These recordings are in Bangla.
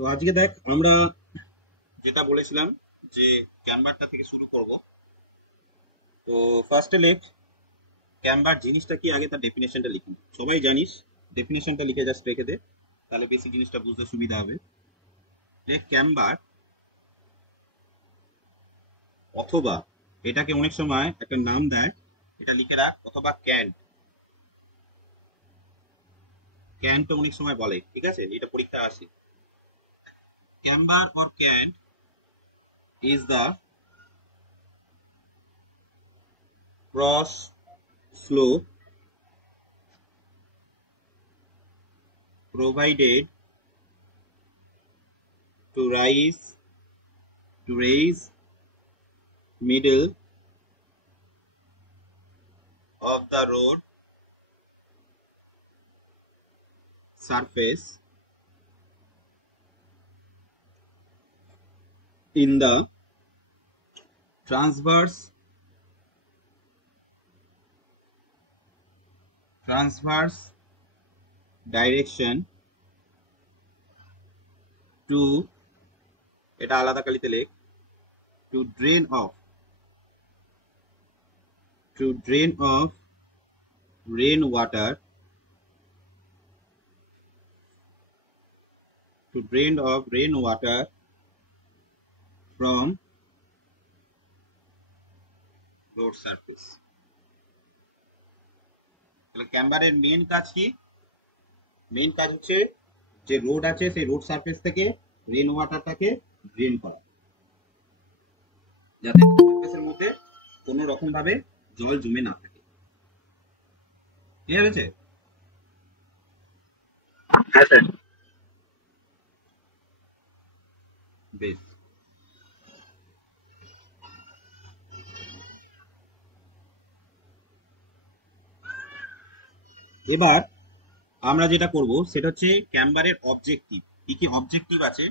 তো আজকে দেখ আমরা যেটা বলেছিলাম যে ক্যাম্বারটা থেকে শুরু করব। তো ফার্স্টে লেখ ক্যাম্বার জিনিসটা কি, আগে তার ডেফিনেশনটা লিখি। সবাই জানিস, ডেফিনেশনটা লিখে জাস্ট রেখে দে, তাহলে বেশি জিনিসটা বুঝতে সুবিধা হবে। লেখ ক্যাম্বার, অথবা এটাকে অনেক সময় একটা নাম দেয়, এটা লিখে রাখ, অথবা ক্যান্ট, ক্যান্ট অনেক সময় বলে, ঠিক আছে, এটা পরীক্ষা আসে। Camber or can't is the cross flow provided to raise middle of the road surface in the transverse direction to, এটা আলাদা কালিতে লেখ, to drain off rainwater from road surface। তাহলে ক্যাম্বারের মেইন কাজ কি? মেইন কাজ হচ্ছে যে রোড আছে সেই রোড সারফেস থেকে রেন ওয়াটারটাকে ড্রেন করা, যাতে সারফেসের মধ্যে কোনো রকম ভাবে জল জমে না থাকে। ক্লিয়ার হয়েছে? হ্যাঁ স্যার। বেশ, এবার আমরা যেটা করব সেটা হচ্ছে ক্যাম্বারের অবজেক্টিভ। কি কি অবজেক্টিভ আছে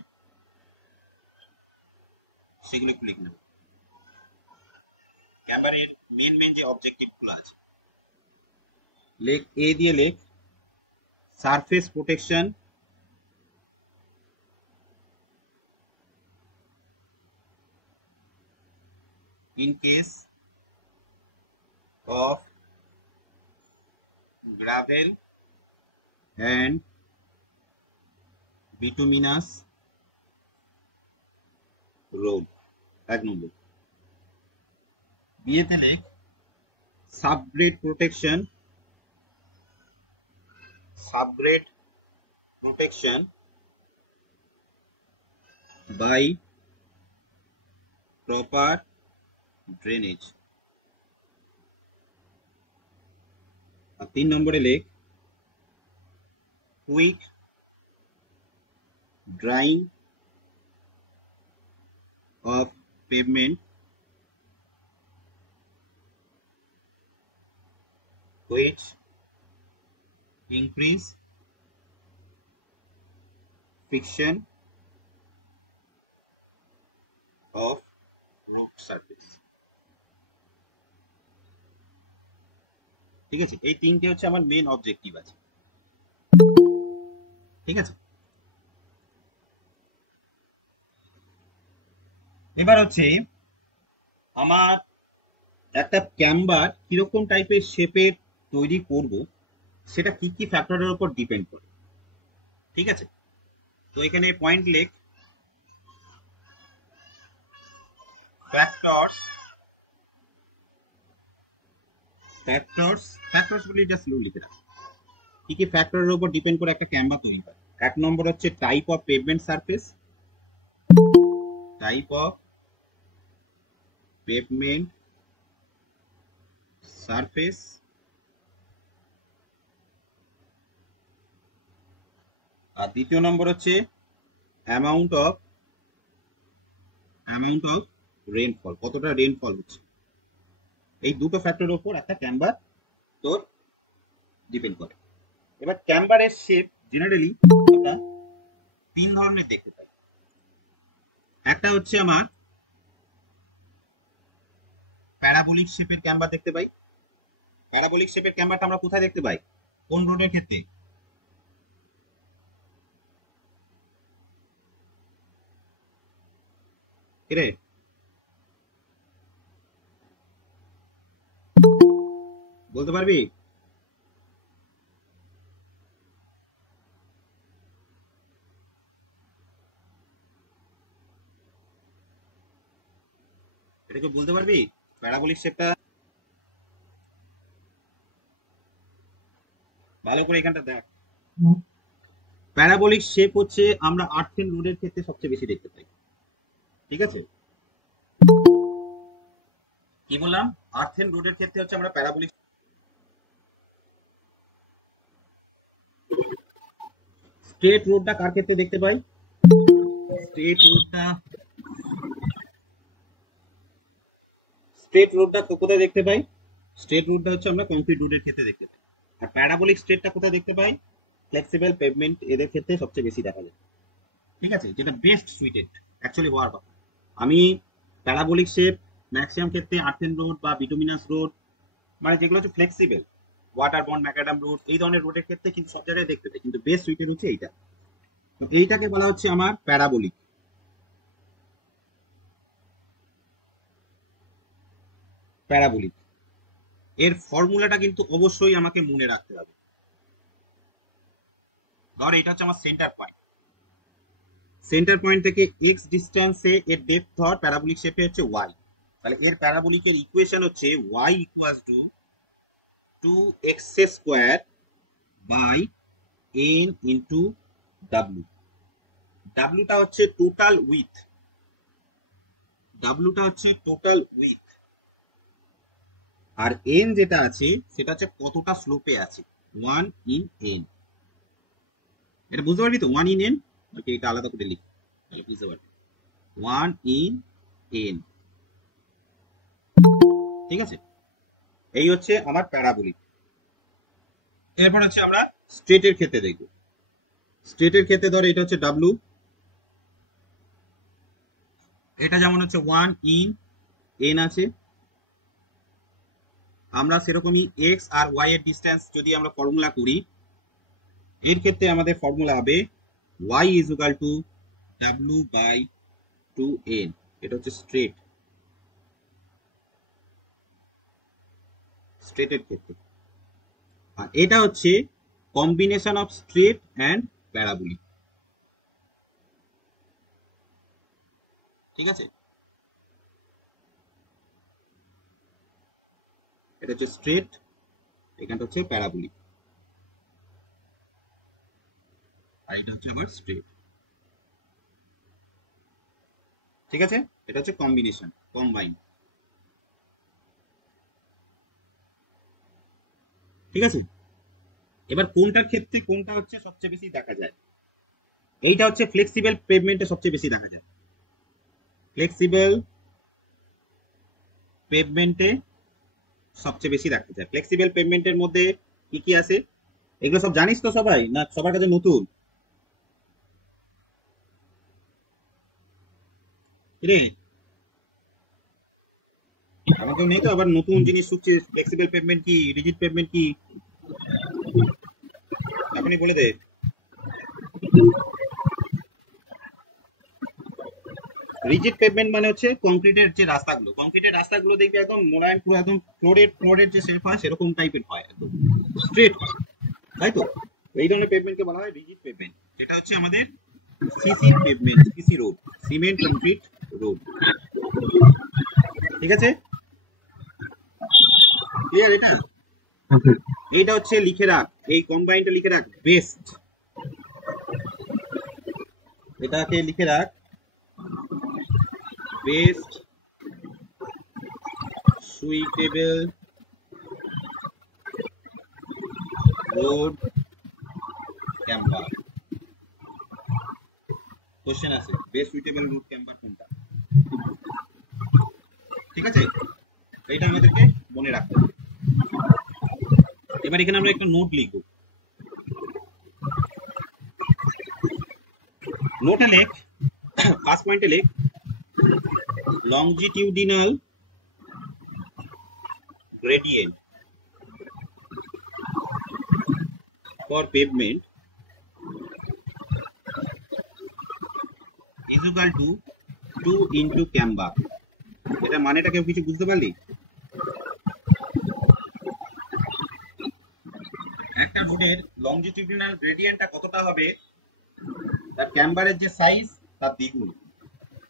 সেগুলো একটু লিখে নেব। ক্যাম্বারের মেন যে অবজেক্টিভ গুলো আছে, লেখ এ দিয়ে লেখ surface protection, in case of gravel and bituminous road। এক নম্বর। বিয়েতে লেখ subgrade protection by proper drainage। আর 3 নম্বরে লেখ quick drawing of pavement which increase friction of road surface। ঠিক আছে, এই তিনটে হচ্ছে আমার মেন অবজেক্টিভ আছে। ঠিক আছে, এবার হচ্ছে আমার একটা ক্যাম্বার কিরকম টাইপের শেপের তৈরি করব সেটা কি কি ফ্যাক্টরের উপর ডিপেন্ড করে। ঠিক আছে, তো এখানে পয়েন্ট লেখ ফ্যাক্টরস বলি, জাস্ট লিখে রাখ কি কি ফ্যাক্টরের উপর ডিপেন্ড করে একটা ক্যাম্বার তৈরি হয়। 1 নম্বর হচ্ছে টাইপ অফ পেভমেন্ট সারফেস, আর দ্বিতীয় নম্বর হচ্ছে অ্যামাউন্ট অফ রেনফল, কতটা রেনফল হচ্ছে। এই দুটো ফ্যাক্টরের উপর একটা ক্যাম্বার তোর ডিপেন্ড করে। এবার ক্যাম্বারের শেপ জেনারেলি আমরা 3 ধরনের দেখতে পাই। একটা হচ্ছে আমার প্যারাবোলিক শেপের ক্যাম্বার দেখতে পাই। প্যারাবোলিক শেপের ক্যাম্বারটা আমরা কোথায় দেখতে পাই? কোন রোডের ক্ষেত্রে? কিরে বলতে পারবি? এটা কি বলতে পারবি প্যারাবোলিক শেপটা? ভালো করে এখানটা দেখ। প্যারাবোলিক শেপ হচ্ছে আমরা আর্থেন রোডের ক্ষেত্রে সবচেয়ে বেশি দেখতে পাই। ঠিক আছে, কি বললাম? আর্থেন রোডের ক্ষেত্রে হচ্ছে আমরা প্যারাবোলিক। স্ট্রেট রোডটা কার ক্ষেত্রে দেখতে পাই? স্ট্রেট রোডটা কোথায় দেখতে পাই? স্ট্রেট রোডটা হচ্ছে আমরা কংক্রিট রোডের ক্ষেত্রে দেখতে পাই। আর প্যারাবোলিক স্ট্রেটটা কোথায় দেখতে পাই? ফ্লেক্সিবল পেভমেন্ট এদের ক্ষেত্রে সবচেয়ে বেশি দেখা যায়। ঠিক আছে, যেটা বেস্ট সুইটেড অ্যাকচুয়ালি হওয়ার কথা। আমি প্যারাবোলিক শেপ ম্যাক্সিমাম ক্ষেত্রে আর্থেন রোড বা বিটুমিনাস রোড, মানে যেগুলো হচ্ছে flexible, water bond macadam road, এই ধরনের রোডের ক্ষেত্রে কিন্তু সব জায়গায় দেখতে পাই, কিন্তু বেস্ট সুইটেড হচ্ছে এইটা। তো এইটাকে বলা হচ্ছে আমার প্যারাবোলিক। প্যারাবোলিক এর ফর্মুলাটা কিন্তু অবশ্যই আমাকে মনে রাখতে হবে। ধর এটা হচ্ছে আমার সেন্টার পয়েন্ট, সেন্টার পয়েন্ট থেকে এক্স ডিস্টেন্সে এর ডেপথ ধর প্যারাবোলিক শেপে হচ্ছে ওয়াই, তাহলে এর প্যারাবোলিকের ইকুয়েশন হচ্ছে y equals to 2x square by n into w। wটা হচ্ছে টোটাল উইথ, wটা হচ্ছে টোটাল উইথ, আর n যেটা আছে সেটা হচ্ছে কতটা স্লোপে আছে, 1 in n। এটা বুঝতে পারবি তো? 1 in n, ওকে এটা আলাদা করে লিখ তাহলে বুঝতে পারবি। 1 in n, ঠিক আছে? এই হচ্ছে আমার প্যারাবোলিক। এরপর হচ্ছে আমরা স্ট্রেটের ক্ষেত্রে দেখব। স্ট্রেটের ক্ষেত্রে ধর এটা হচ্ছে w, এটা যেমন হচ্ছে 1 in n আছে, আমরা সেরকমই x আর y এর ডিসটেন্স যদি আমরা ফর্মুলা করি, এর ক্ষেত্রে আমাদের ফর্মুলা হবে y is equal to w by 2n। এটা হচ্ছে স্ট্রেট, স্ট্রেটের ক্ষেত্রে। আর এটা হচ্ছে combination of straight and parabolic. ঠিক আছে, এটা হচ্ছে স্ট্রেট, এখানটা হচ্ছে প্যারাবোলিক, আর এটা হচ্ছে আবার স্ট্রেট। ঠিক আছে, এটা হচ্ছে কম্বিনেশন, কম্বাইন। ঠিক আছে, এবার কোনটার ক্ষেত্রে কোনটা হচ্ছে সবচেয়ে বেশি দেখা যায়? এইটা হচ্ছে ফ্লেক্সিবল পেভমেন্টে সবচেয়ে বেশি দেখা যায়। ফ্লেক্সিবল পেভমেন্টে সবচেয়ে বেশি দেখা যায়। ফ্লেক্সিবল পেভমেন্টের মধ্যে কি কি আছে এগুলো সব জানিস তো সবাই, না সবার কাছে নতুন? রে আমাকেও নেই তো, আবার নতুন জিনিস শুনছে। ফ্লেক্সিবল পেভমেন্ট কি, রিজিড পেভমেন্ট কি, আপনি বলে দে। রিজিড পেভমেন্ট মানে হচ্ছে কংক্রিটের যে রাস্তাগুলো, কংক্রিটের রাস্তাগুলো দেখবি একদম মোলায়েম, পুরো একদম ফ্লোরের যে শেপ হয় সেরকম টাইপের হয়, একদম স্ট্রেট, তাই তো? এই ধরনের পেভমেন্টকে বলা হয় রিজিড পেভমেন্ট। এটা হচ্ছে আমাদের CC pavement, CC road, cement concrete road. ঠিক আছে, ক্লিয়ার? এটা এইটা হচ্ছে লিখে রাখ, এই কম্বাইনটা লিখে রাখ, বেস্ট। এটাকে লিখে রাখ, বেস্ট সুইটেবল রোড ক্যাম্পার। কোশ্চেন আছে, বেস্ট সুইটেবল রোড ক্যাম্পার কোনটা? ঠিক আছে, এইটা আমাদেরকে মনে রাখতে হবে। এবার এখানে আমরা একটা নোট লিখব। নোটে লেখ, ফার্স্ট পয়েন্টে লেখ, longitudinal gradient for pavement is equal to 2 into camber. এটা মানেটা কেউ কিছু বুঝতে পারলি? একটা রোডের লংজিটিউডিনাল গ্রেডিয়েন্টটা কতটা হবে তার ক্যাম্বারের যে সাইজ তার দ্বিগুণ।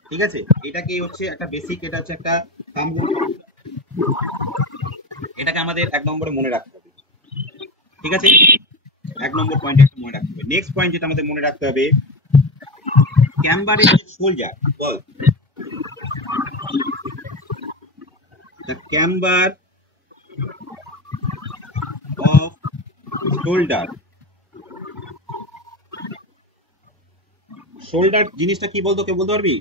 ঠিক আছে, এটাকে হচ্ছে একটা বেসিক, এটা হচ্ছে একটা থাম্ব রুল। এটাকে আমাদের 1 নম্বরে মনে রাখতে হবে। ঠিক আছে, 1 নম্বর পয়েন্ট একটা মনে রাখতে হবে। নেক্সট পয়েন্ট যেটা আমাদের মনে রাখতে হবে, ক্যাম্বারের যে soldier, ball the camber off shoulder. Shoulder জিনিসটা কি বলতো, কেউ বলতে পারবি?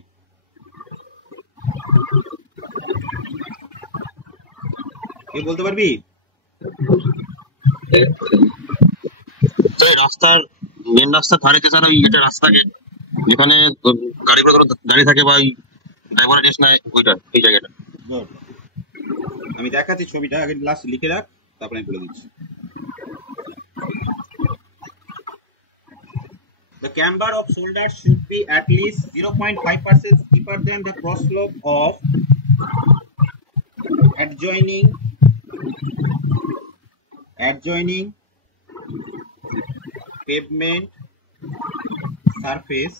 কেউ বলতে পারবি? রাস্তার মেন রাস্তার ধারে স্যার ওই একটা রাস্তাকে যেখানে গাড়ি ঘোড়া দাঁড়িয়ে থাকে বা ড্রাইভারের রেস্ট নেয়, ওইটা এই জায়গাটা। আমি দেখাচ্ছি ছবিটা, আগে লাস্ট লিখে রাখ, তারপরে আমি বলে দিচ্ছি। The camber of shoulder should be at least 0.5% steeper than the cross slope of adjoining pavement surface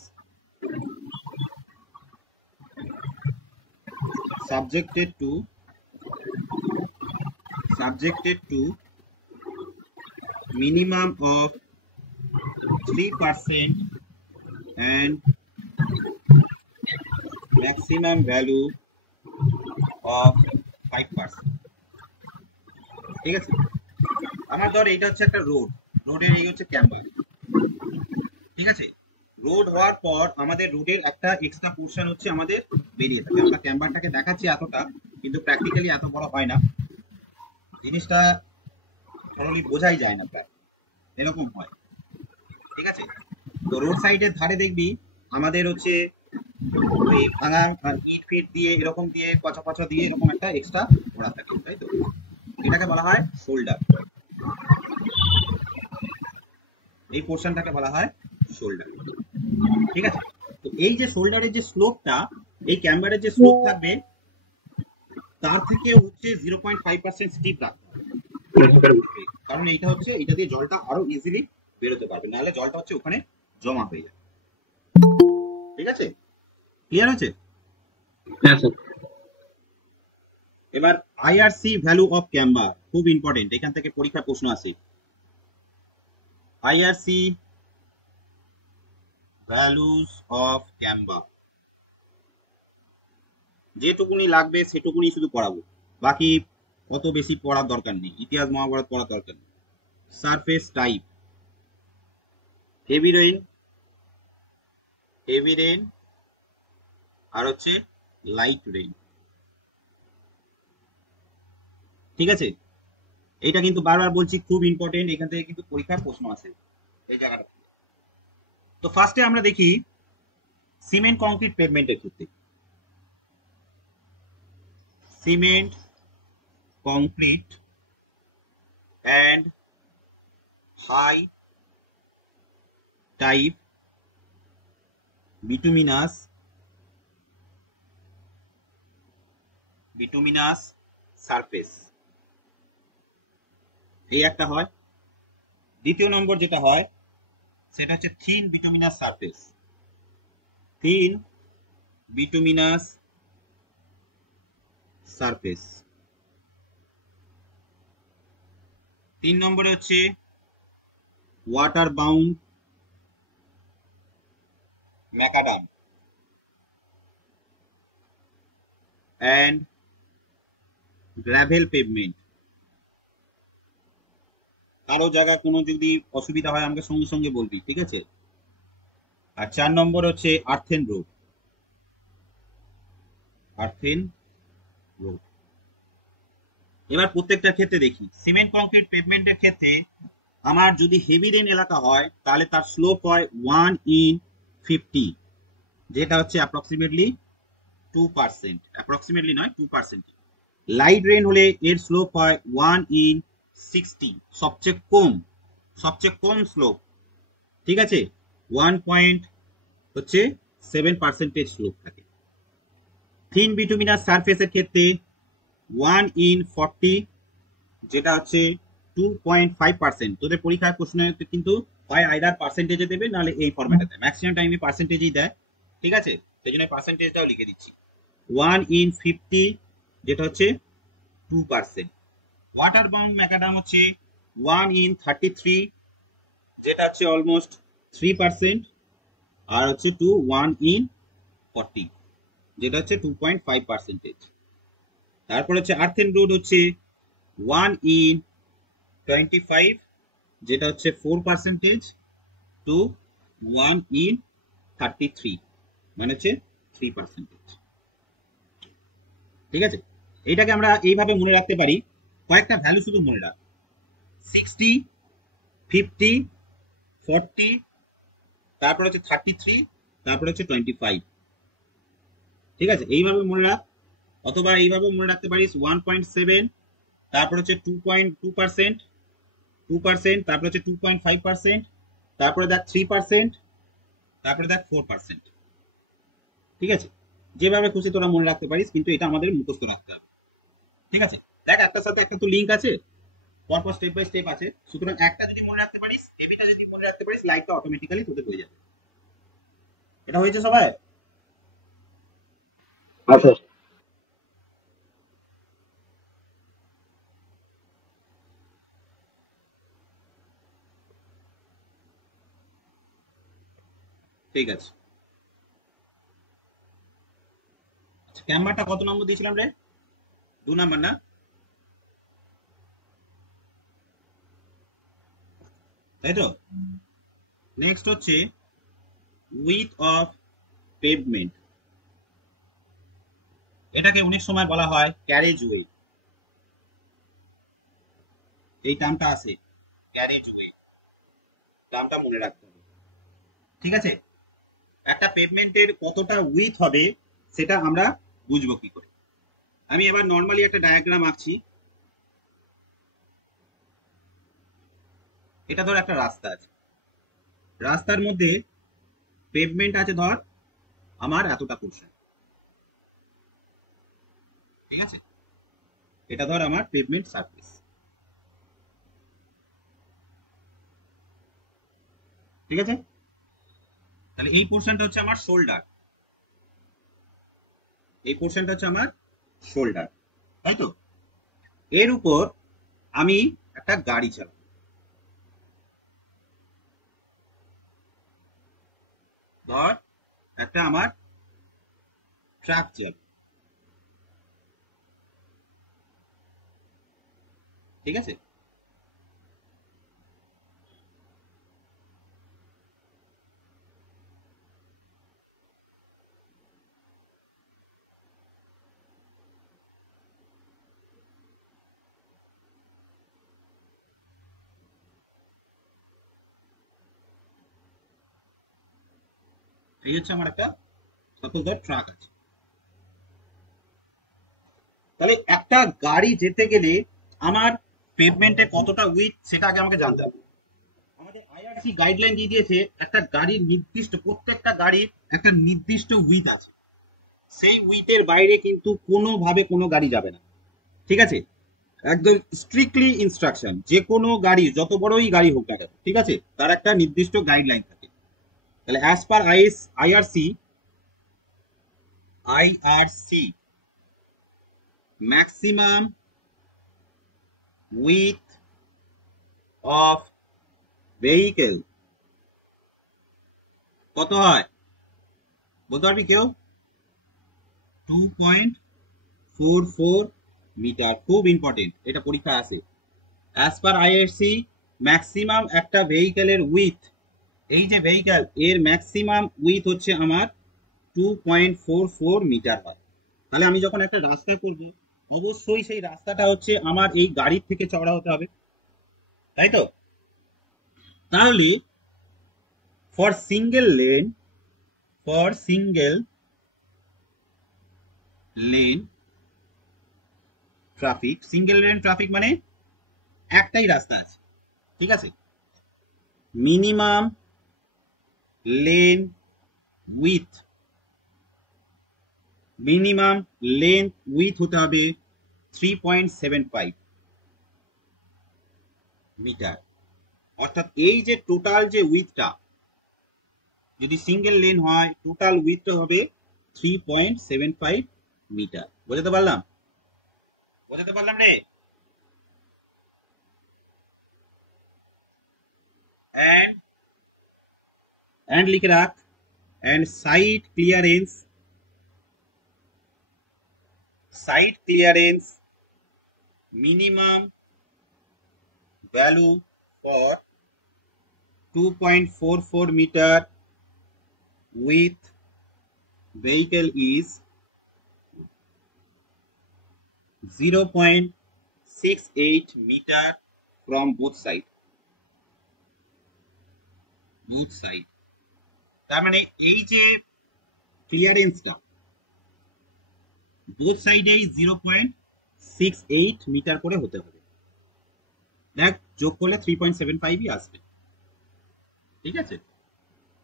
subjected to minimum of 3% and maximum value of 5%। ঠিক আছে, আমার ধর এইটা হচ্ছে একটা রোড, রোডের এই হচ্ছে ক্যাম্বার। ঠিক আছে, রোড হওয়ার পর আমাদের রোডের একটা এক্সট্রা পোর্শন হচ্ছে আমাদের বেরিয়ে থাকে। আমরা ক্যাম্বারটাকে দেখাচ্ছি এতটা, কিন্তু প্র্যাকটিক্যালি এত বড় হয় না, জিনিসটা থরলি বোঝাই যায় না, প্রায় এরকম হয়। ঠিক আছে, তো রোড সাইডের ধারে দেখবি আমাদের হচ্ছে ওই ভাঙা ইট ফিট দিয়ে এরকম দিয়ে পচা পচা দিয়ে এরকম একটা এক্সট্রা করা থাকে, তাই তো? এটাকে বলা হয় শোল্ডার। এই পোর্শনটাকে বলা হয় শোল্ডার। ঠিক আছে, তো এই যে শোল্ডারের যে স্লোপটা, এই ক্যাম্বারের যে স্লোপ থাকবে তার থেকে হচ্ছে 0.5% স্টিপ রাখতে হবে, কারণ এইটা হচ্ছে এটা দিয়ে জলটা আরো ইজিলি বেরোতে পারবে, নাহলে জলটা হচ্ছে ওখানে জমা হয়ে যায়। ঠিক আছে, ক্লিয়ার হয়েছে? এবার আইআরসি ভ্যালু অফ ক্যাম্বার খুব ইম্পর্টেন্ট, এখান থেকে পরীক্ষা প্রশ্ন আসে। আইআরসি ভ্যালুস অফ ক্যাম্বার, যেটুকুনি লাগবে সেটুকুনি শুধু পড়াবো, বাকি অত বেশি পড়ার দরকার নেই, ইতিহাস মহাভারত পড়ার দরকার নেই। সারফেস টাইপ, হেভি রেইন আর হচ্ছে লাইট রেইন। ঠিক আছে, এটা কিন্তু বারবার বলছি খুব ইম্পর্টেন্ট, এখান থেকে কিন্তু পরীক্ষার প্রশ্ন আসে এই জায়গাটা। তো ফার্স্টে আমরা দেখি সিমেন্ট কংক্রিট পেভমেন্টের ক্ষেত্রে। Cement concrete and high type bituminous surface, এই একটা হয়। দ্বিতীয় নম্বর যেটা হয় সেটা হচ্ছে thin bituminous surface, thin bituminous surface. 3 নম্বরে হচ্ছে water bound macadam and gravel pavement. কারো জায়গা কোনো যদি অসুবিধা হয় আমাকে সঙ্গে সঙ্গে বলবি, ঠিক আছে? আর 4 নম্বর হচ্ছে আর্থেন রোড। এবার প্রত্যেকটার ক্ষেত্রে দেখি। সিমেন্ট কংক্রিট পেভমেন্টের ক্ষেত্রে আমার যদি হেভি রেন এলাকা হয় তাহলে তার স্লোপ হয় 1/50, যেটা হচ্ছে অ্যাপ্রক্সিমেটলি 2%, অ্যাপ্রক্সিমেটলি নয় 2%। লাইট রেন হলে এর স্লোপ হয় 1/60, সবচেয়ে কম স্লোপ। ঠিক আছে, 1.7% স্লোপ থাকে। থিন বিটুমিনাস সারফেসের ক্ষেত্রে 1/40, যেটা হচ্ছে 2.5%। তোদের পরীক্ষার প্রশ্ন কিন্তু হয় আইদার পার্সেন্টেজে দেবে, নাহলে এই ফরম্যাটে দেয়, ম্যাক্সিমাম টাইমে পার্সেন্টেজই দেয়। ঠিক আছে, সেই জন্য পার্সেন্টেজটাও লিখে দিচ্ছি। 1/50, যেটা হচ্ছে 2%। ওয়াটার বাউন্ড ম্যাকাডাম হচ্ছে 1/33, যেটা হচ্ছে অলমোস্ট 3%। আর হচ্ছে 1/40, যেটা হচ্ছে 2.5%। তারপর হচ্ছে আর্থেন ব্রুড হচ্ছে 1/25, যেটা হচ্ছে 4%, টু 1/33, মানে হচ্ছে 3%। ঠিক আছে, এইটাকে আমরা এইভাবে মনে রাখতে পারি। কয়েকটা ভ্যালু শুধু মনে রাখ, 60, 50, 40, তারপর হচ্ছে 33, তারপর হচ্ছে 25। ঠিক আছে, এইভাবে মনে রাখ। অথবা এইভাবে মনে রাখতে পারিস 1.7, তারপর হচ্ছে 2.2%, 2%, তারপর হচ্ছে 2.5%, তারপরে দেখ 3%, তারপরে দেখ 4%। ঠিক আছে, যেভাবে খুশি তোরা মনে রাখতে পারিস, কিন্তু এটা আমাদের মুখস্থ রাখতে হবে। ঠিক আছে, দেখ একটার সাথে একটা তো লিঙ্ক আছে, পরপর স্টেপ বাই স্টেপ আছে। সুতরাং একটা যদি মনে রাখতে পারিস, এবিটা যদি মনে রাখতে পারিস, লাইফটা অটোমেটিক্যালি তোদের হয়ে যাবে। এটা হয়েছে সবাই? আচ্ছা, ঠিক আছে। ক্যাম্বারটা কত নম্বর দিয়েছিলাম রে? 2 নাম্বার না? তাই তো। নেক্সট হচ্ছে উইথ অফ পেভমেন্ট। এটাকে অনেক সময় বলা হয় ক্যারেজ ওয়ে। এই টার্মটা আছে, ক্যারেজ ওয়ে, টার্মটা মনে রাখতে হবে। ঠিক আছে, একটা পেভমেন্টের কতটা উইথ হবে সেটা আমরা বুঝবো কি করে। আমি এবার নর্মালি একটা ডায়াগ্রাম আঁকছি। এটা ধর একটা রাস্তা আছে, রাস্তার মধ্যে পেভমেন্ট আছে ধর আমার এতটা পোর্শন। ঠিক আছে, এটা ধর আমার পেভমেন্ট সারফেস। ঠিক আছে, তাহলে এই পোর্শনটা হচ্ছে আমার শোল্ডার, এই পোর্শনটা হচ্ছে আমার শোল্ডার, তাই তো। এর উপর আমি একটা গাড়ি চালাবো, ধর একটা আমার ট্রাক চালাবো। ঠিক আছে, এই হচ্ছে আমার একটা সাপোজ ধর ট্রাক আছে। তাহলে একটা গাড়ি যেতে গেলে আমার পেভমেন্টে কতটা উইথ সেটা আগে আমাকে জানতে হবে। আমাদের আইআরসি গাইডলাইন দিয়ে দিয়েছে একটা গাড়ির নির্দিষ্ট, প্রত্যেকটা গাড়ির একটা নির্দিষ্ট উইথ আছে, সেই উইথের বাইরে কিন্তু কোনোভাবে কোনো গাড়ি যাবে না। ঠিক আছে, একদম স্ট্রিক্টলি ইনস্ট্রাকশন, যে কোনো গাড়ি যত বড়ই গাড়ি হোক না কেন, ঠিক আছে, তার একটা নির্দিষ্ট গাইডলাইন থাকে। তাহলে as per IRC, IRC maximum with of vehicle কত হয় বলতে পারবি কেউ? 2.44 মিটার। খুব ইম্পর্টেন্ট, এটা পরীক্ষা আসে। অ্যাজ পার আইআরসি ম্যাক্সিমাম একটা ভেহিকেলের উইথ, এই যে ভেহিকেল এর ম্যাক্সিমাম উইথ হচ্ছে আমার 2.44 মিটার হয়। তাহলে আমি যখন একটা রাস্তা করব, অবশ্যই সেই রাস্তাটা হচ্ছে আমার এই গাড়ির থেকে চওড়া হতে হবে, তাই তো। তাহলে for single lane, for single lane traffic, single lane traffic মানে একটাই রাস্তা আছে, ঠিক আছে, minimum lane with minimum length with হতে হবে 3.75 মিটার। অর্থাৎ এই যে টোটাল যে উইথটা, যদি সিঙ্গেল লেন হয় টোটাল উইথটা হবে 3.75 মিটার। বোঝাতে পারলাম? বোঝাতে পারলাম রে? and লিখে রাখ, and side clearance minimum value for 2.44 meter with vehicle is 0.68 meter from both side. তার মানে এই যে ক্লিয়ারেন্সটা বোথ সাইডেই 0.68 মিটার করে হতে হবে। দেখ যোগ করলে 3.75ই আসবে। ঠিক আছে,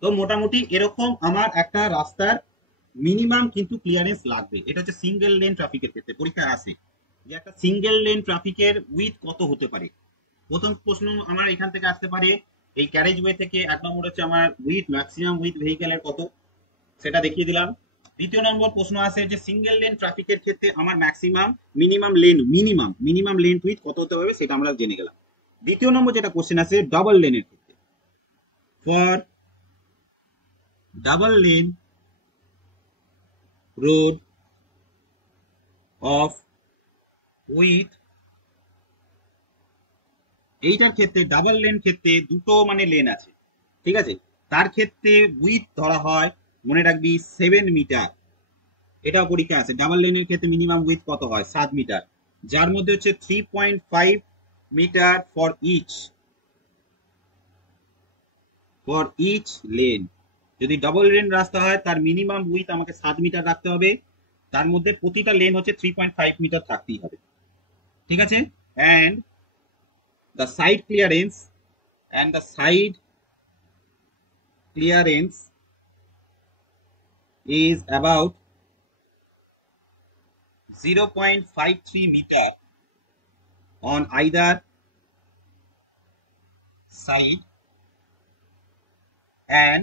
তো মোটামুটি এরকম আমার একটা রাস্তার মিনিমাম কিন্তু ক্লিয়ারেন্স লাগবে। এটা হচ্ছে সিঙ্গেল লেন ট্রাফিকের ক্ষেত্রে পরীক্ষায় আসে যে একটা সিঙ্গেল লেন ট্রাফিকের উইথ কত হতে পারে। প্রথম প্রশ্ন আমার এখান থেকে আসতে পারে এই ক্যারেজ ওয়ে থেকে, 1 নম্বর হচ্ছে আমার উইথ ম্যাক্সিমাম উইথ ভেহিকেলের কত, সেটা দেখিয়ে দিলাম। দ্বিতীয় নম্বর প্রশ্ন আছে যে সিঙ্গেল লেন ট্রাফিকের ক্ষেত্রে আমার ম্যাক্সিমাম মিনিমাম লেন উইথ কত হতে হবে সেটা আমরা জেনে গেলাম। দ্বিতীয় নম্বর যেটা কোশ্চেন আছে ডাবল লেনের ক্ষেত্রে, for double lane road of with, এইটার ক্ষেত্রে ডাবল লেন ক্ষেত্রে দুটো মানে লেন আছে, ঠিক আছে, তার ক্ষেত্রে উইথ ধরা হয়, মনে রাখবি 7 মিটার। এটাও পরীক্ষা আছে, ডাবল লেনের ক্ষেত্রে মিনিমাম উইথ কত হয় 7 মিটার, যার মধ্যে হচ্ছে 3.5 মিটার ফর ইচ লেন। যদি ডাবল লেন রাস্তা হয় তার মিনিমাম উইথ আমাকে 7 মিটার রাখতে হবে, তার মধ্যে প্রতিটা লেন হচ্ছে 3.5 মিটার থাকতেই হবে। ঠিক আছে, and the side clearance is about 0.53 meter on either side, and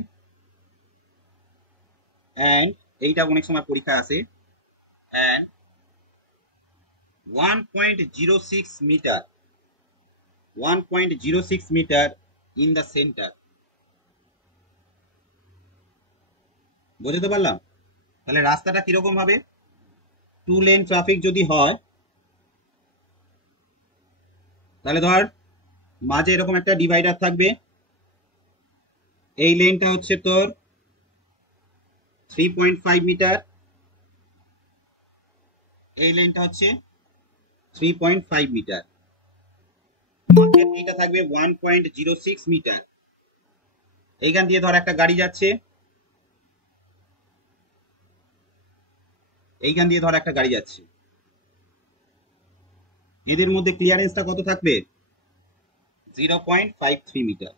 এইটা অনেক সময় পরীক্ষা আছে, and 1.06 meter in the center। বুঝতে পারলাম? তাহলে রাস্তাটা কিরকম হবে, 2 লেন ট্রাফিক যদি হয় তাহলে ধর মাঝে এরকম একটা ডিভাইডার থাকবে, এই লেনটা হচ্ছে তোর 3.5 মিটার, এই লেনটা হচ্ছে 3.5 মিটার, এইটা থাকবে 1.06 মিটার। এইখান দিয়ে ধর একটা গাড়ি যাচ্ছে, এইখান দিয়ে ধর একটা গাড়ি যাচ্ছে, এদের মধ্যে ক্লিয়ারেন্সটা কত থাকবে 0.53 মিটার।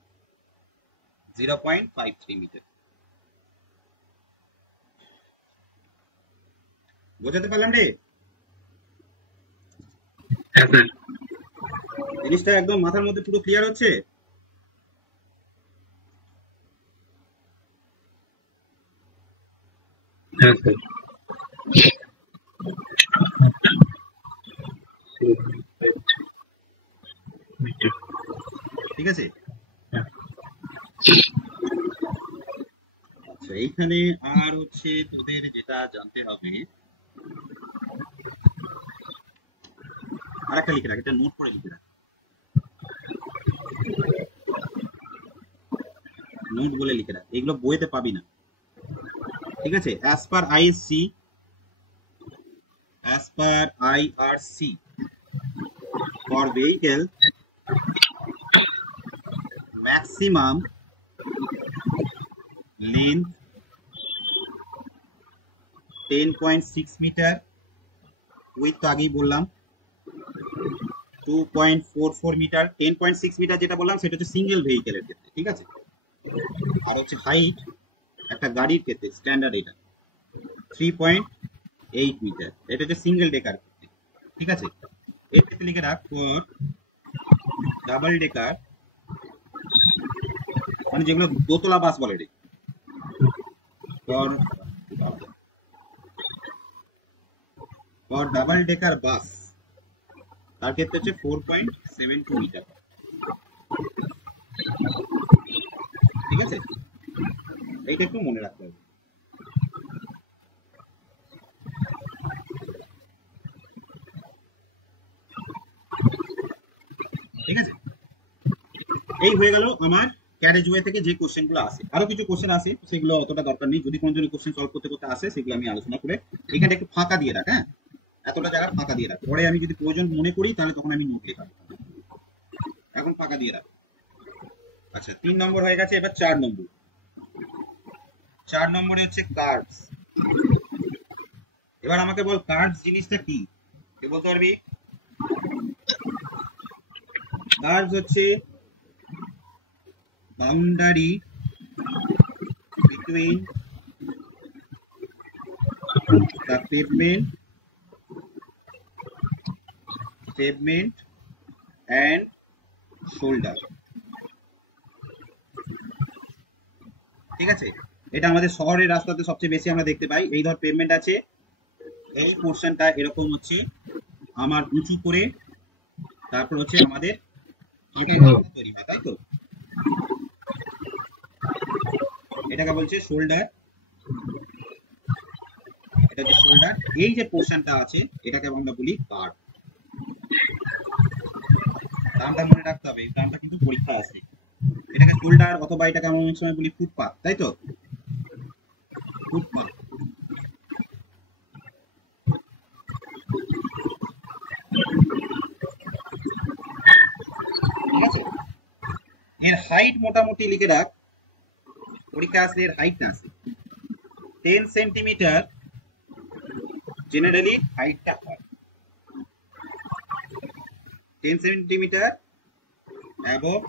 বোঝাতে পারলাম রে? জিনিসটা একদম মাথার মধ্যে পুরো ক্লিয়ার হচ্ছে? ঠিক আছে, আচ্ছা এইখানে আর হচ্ছে তোদের যেটা জানতে হবে, আর একটা লিখে রাখ, এটা নোট করে লিখে রাখ, নোট বলে লিখে রাখ, এগুলো বইতে পাবি না। ঠিক আছে, as per IRC for vehicle maximum length 10.6 metre, width তো আগেই বললাম 2.44 মিটার। 10.6 মিটার যেটা বললাম সেটা হচ্ছে সিঙ্গেল ভেহিকেলের ক্ষেত্রে, ঠিক আছে, আর হচ্ছে হাইট একটা গাড়ির ক্ষেত্রে স্ট্যান্ডার্ড এটা 3.5 8 মিটার। এটা হচ্ছে সিঙ্গেল ডেকার, ঠিক আছে। এর ক্ষেত্রে লিখে রাখ ফর ডাবল ডেকার, মানে যেগুলো দোতলা বাস বলে রে, ফর ডাবল ডেকার বাস, তার ক্ষেত্রে হচ্ছে 4.72 মিটার, ঠিক আছে। এইটা একটু মনে রাখতে হবে। ঠিক আছে, এই হয়ে গেল আমার ক্যারেজওয়ে থেকে যে কোশ্চেন গুলো আসে। আরো কিছু কোশ্চেন আসে, সেগুলো অতটা দরকার নেই। যদি কোনো জন্য কোশ্চেন সলভ করতে করতে আসে, সেগুলো আমি আলোচনা করে এখানে একটু ফাঁকা দিয়ে রাখ। হ্যাঁ, এতটা জায়গা ফাঁকা দিয়ে রাখ, পরে আমি যদি প্রয়োজন মনে করি তাহলে তখন আমি নোট লেখাবো, এখন ফাঁকা দিয়ে রাখ। আচ্ছা, 3 নম্বর হয়ে গেছে, এবার 4 নম্বর। 4 নম্বরে হচ্ছে কার্ভস। এবার আমাকে বল কার্ভস জিনিসটা কি, কে বলতে পারবি? কার্ভস হচ্ছে boundary between the pavement and shoulder, ঠিক আছে। এটা আমাদের শহরের রাস্তাতে সবচেয়ে বেশি আমরা দেখতে পাই। এই ধর পেভমেন্ট আছে, এই পোর্শনটা এরকম হচ্ছে আমার উঁচু করে, তারপর হচ্ছে আমাদের তৈরি হয়, তাই তো। এটাকে বলছে শোল্ডার, এটা হচ্ছে শোল্ডার। এই যে পোর্শনটা আছে এটাকে আমরা বলি কার্ভ। নামটা মনে রাখতে হবে, এই নামটা কিন্তু পরীক্ষা আসে। এটাকে শোল্ডার অথবা এটাকে আমরা অনেক সময় বলি ফুটপাথ, তাই তো, ফুটপাথ। ঠিক আছে, এর হাইট মোটামুটি লিখে রাখ, পরীক্ষা আসলে এর হাইট না আসে 10 সেন্টিমিটার, জেনারেলি হাইটটা হয় 10 সেন্টিমিটার অ্যাবভ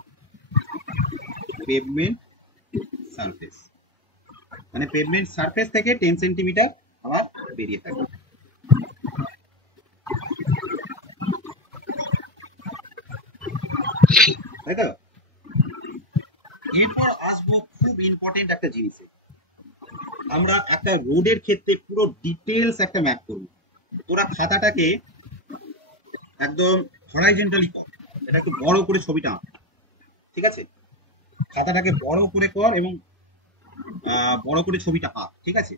পেভমেন্ট সারফেস, মানে পেভমেন্ট সারফেস থেকে 10 সেন্টিমিটার আবার বেরিয়ে থাকে, তাই তো। এরপর আসবো খুব ইম্পর্টেন্ট একটা জিনিসে, আমরা একটা রোডের ক্ষেত্রে পুরো ডিটেলস একটা ম্যাপ করব। তোরা খাতাটাকে একদম হরাইজন্টালি কর, এটা একটু বড় করে ছবিটা আঁক, ঠিক আছে। খাতাটাকে বড় করে কর এবং বড় করে ছবিটা আঁক, ঠিক আছে।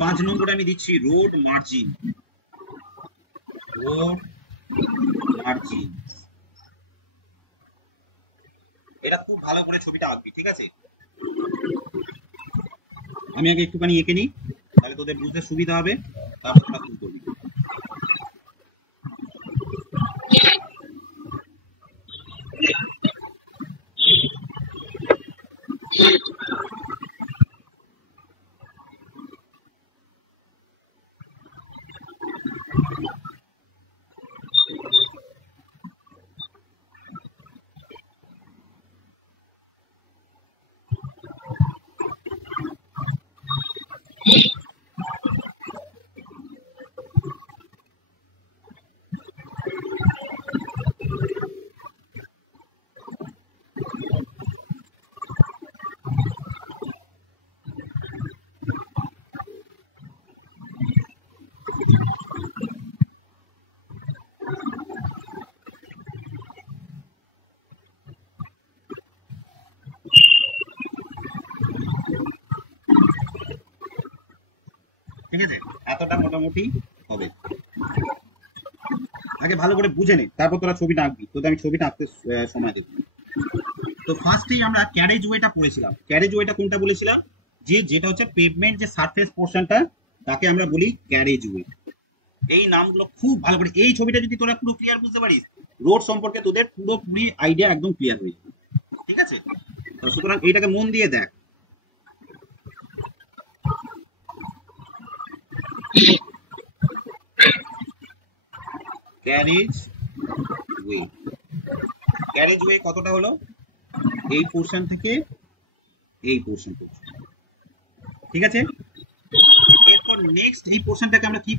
5 নম্বরে আমি দিচ্ছি রোড মার্জিন, রোড মার্জিন। এটা খুব ভালো করে ছবিটা আঁকবি, ঠিক আছে। আমি আগে একটুখানি এঁকে নিই, তাহলে তোদের বুঝতে সুবিধা হবে, তারপর তোরা শুরু করবি। ঠিক আছে, এতটা মোটামুটি হবে। আগে ভালো করে বুঝে নে, তারপর তোরা ছবিটা আঁকবি, তোদের আমি ছবিটা আঁকতে সময় দেব। তো ফার্স্টেই আমরা ক্যারেজ ওয়েটা পড়েছিলাম। ক্যারেজ ওয়েটা কোনটা বলেছিলাম, যে যেটা হচ্ছে পেভমেন্ট যে সারফেস পোর্শনটা, তাকে আমরা বলি ক্যারেজ ওয়ে। এই নামগুলো খুব ভালো করে, এই ছবিটা যদি তোরা পুরো ক্লিয়ার বুঝতে পারিস, রোড সম্পর্কে তোদের পুরোপুরি আইডিয়া একদম ক্লিয়ার হয়ে যাবে, ঠিক আছে। সুতরাং এইটাকে মন দিয়ে দেখ। ক্যারেজ ওয়ে, ক্যারেজ ওয়ে কতটা হলো, এই পোর্শন থেকে এই পোর্শন পর্যন্ত, ঠিক আছে। এরপর নেক্সট এই পোর্শনটাকে আমরা কি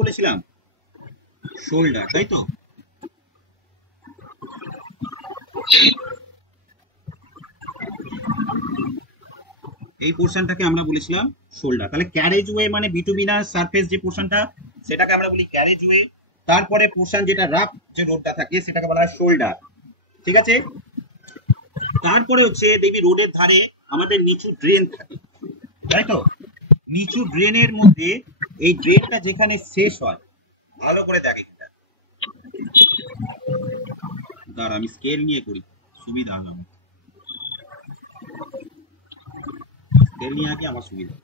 বলেছিলাম? শোল্ডার, তাই তো? এই পোর্শনটাকে আমরা বলেছিলাম শোল্ডার। তাহলে ক্যারেজওয়ে মানে বিটুমিনাস সারফেস যে পোর্শনটা, সেটাকে আমরা বলি ক্যারেজওয়ে। তারপরে পোর্শন যেটা রাফ যে রোডটা থাকে সেটাকে বলা হয় শোল্ডার, ঠিক আছে? তারপরে হচ্ছে দেখবি রোডের ধারে আমাদের নিচু ড্রেন থাকে, তাই তো? নিচু ড্রেনের মধ্যে এই ড্রেনটা যেখানে শেষ হয়, ভালো করে দেখে কিনা, দাঁড়া আমি স্কেল নিয়ে করি, সুবিধা হবে আমার। স্কেল নিয়ে আগে আমার সুবিধা।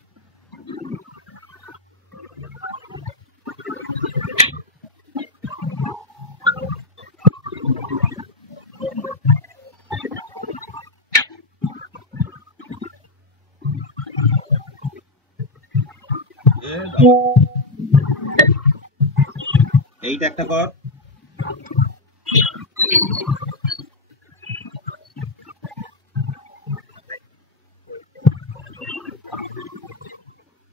এইটা একটা কর,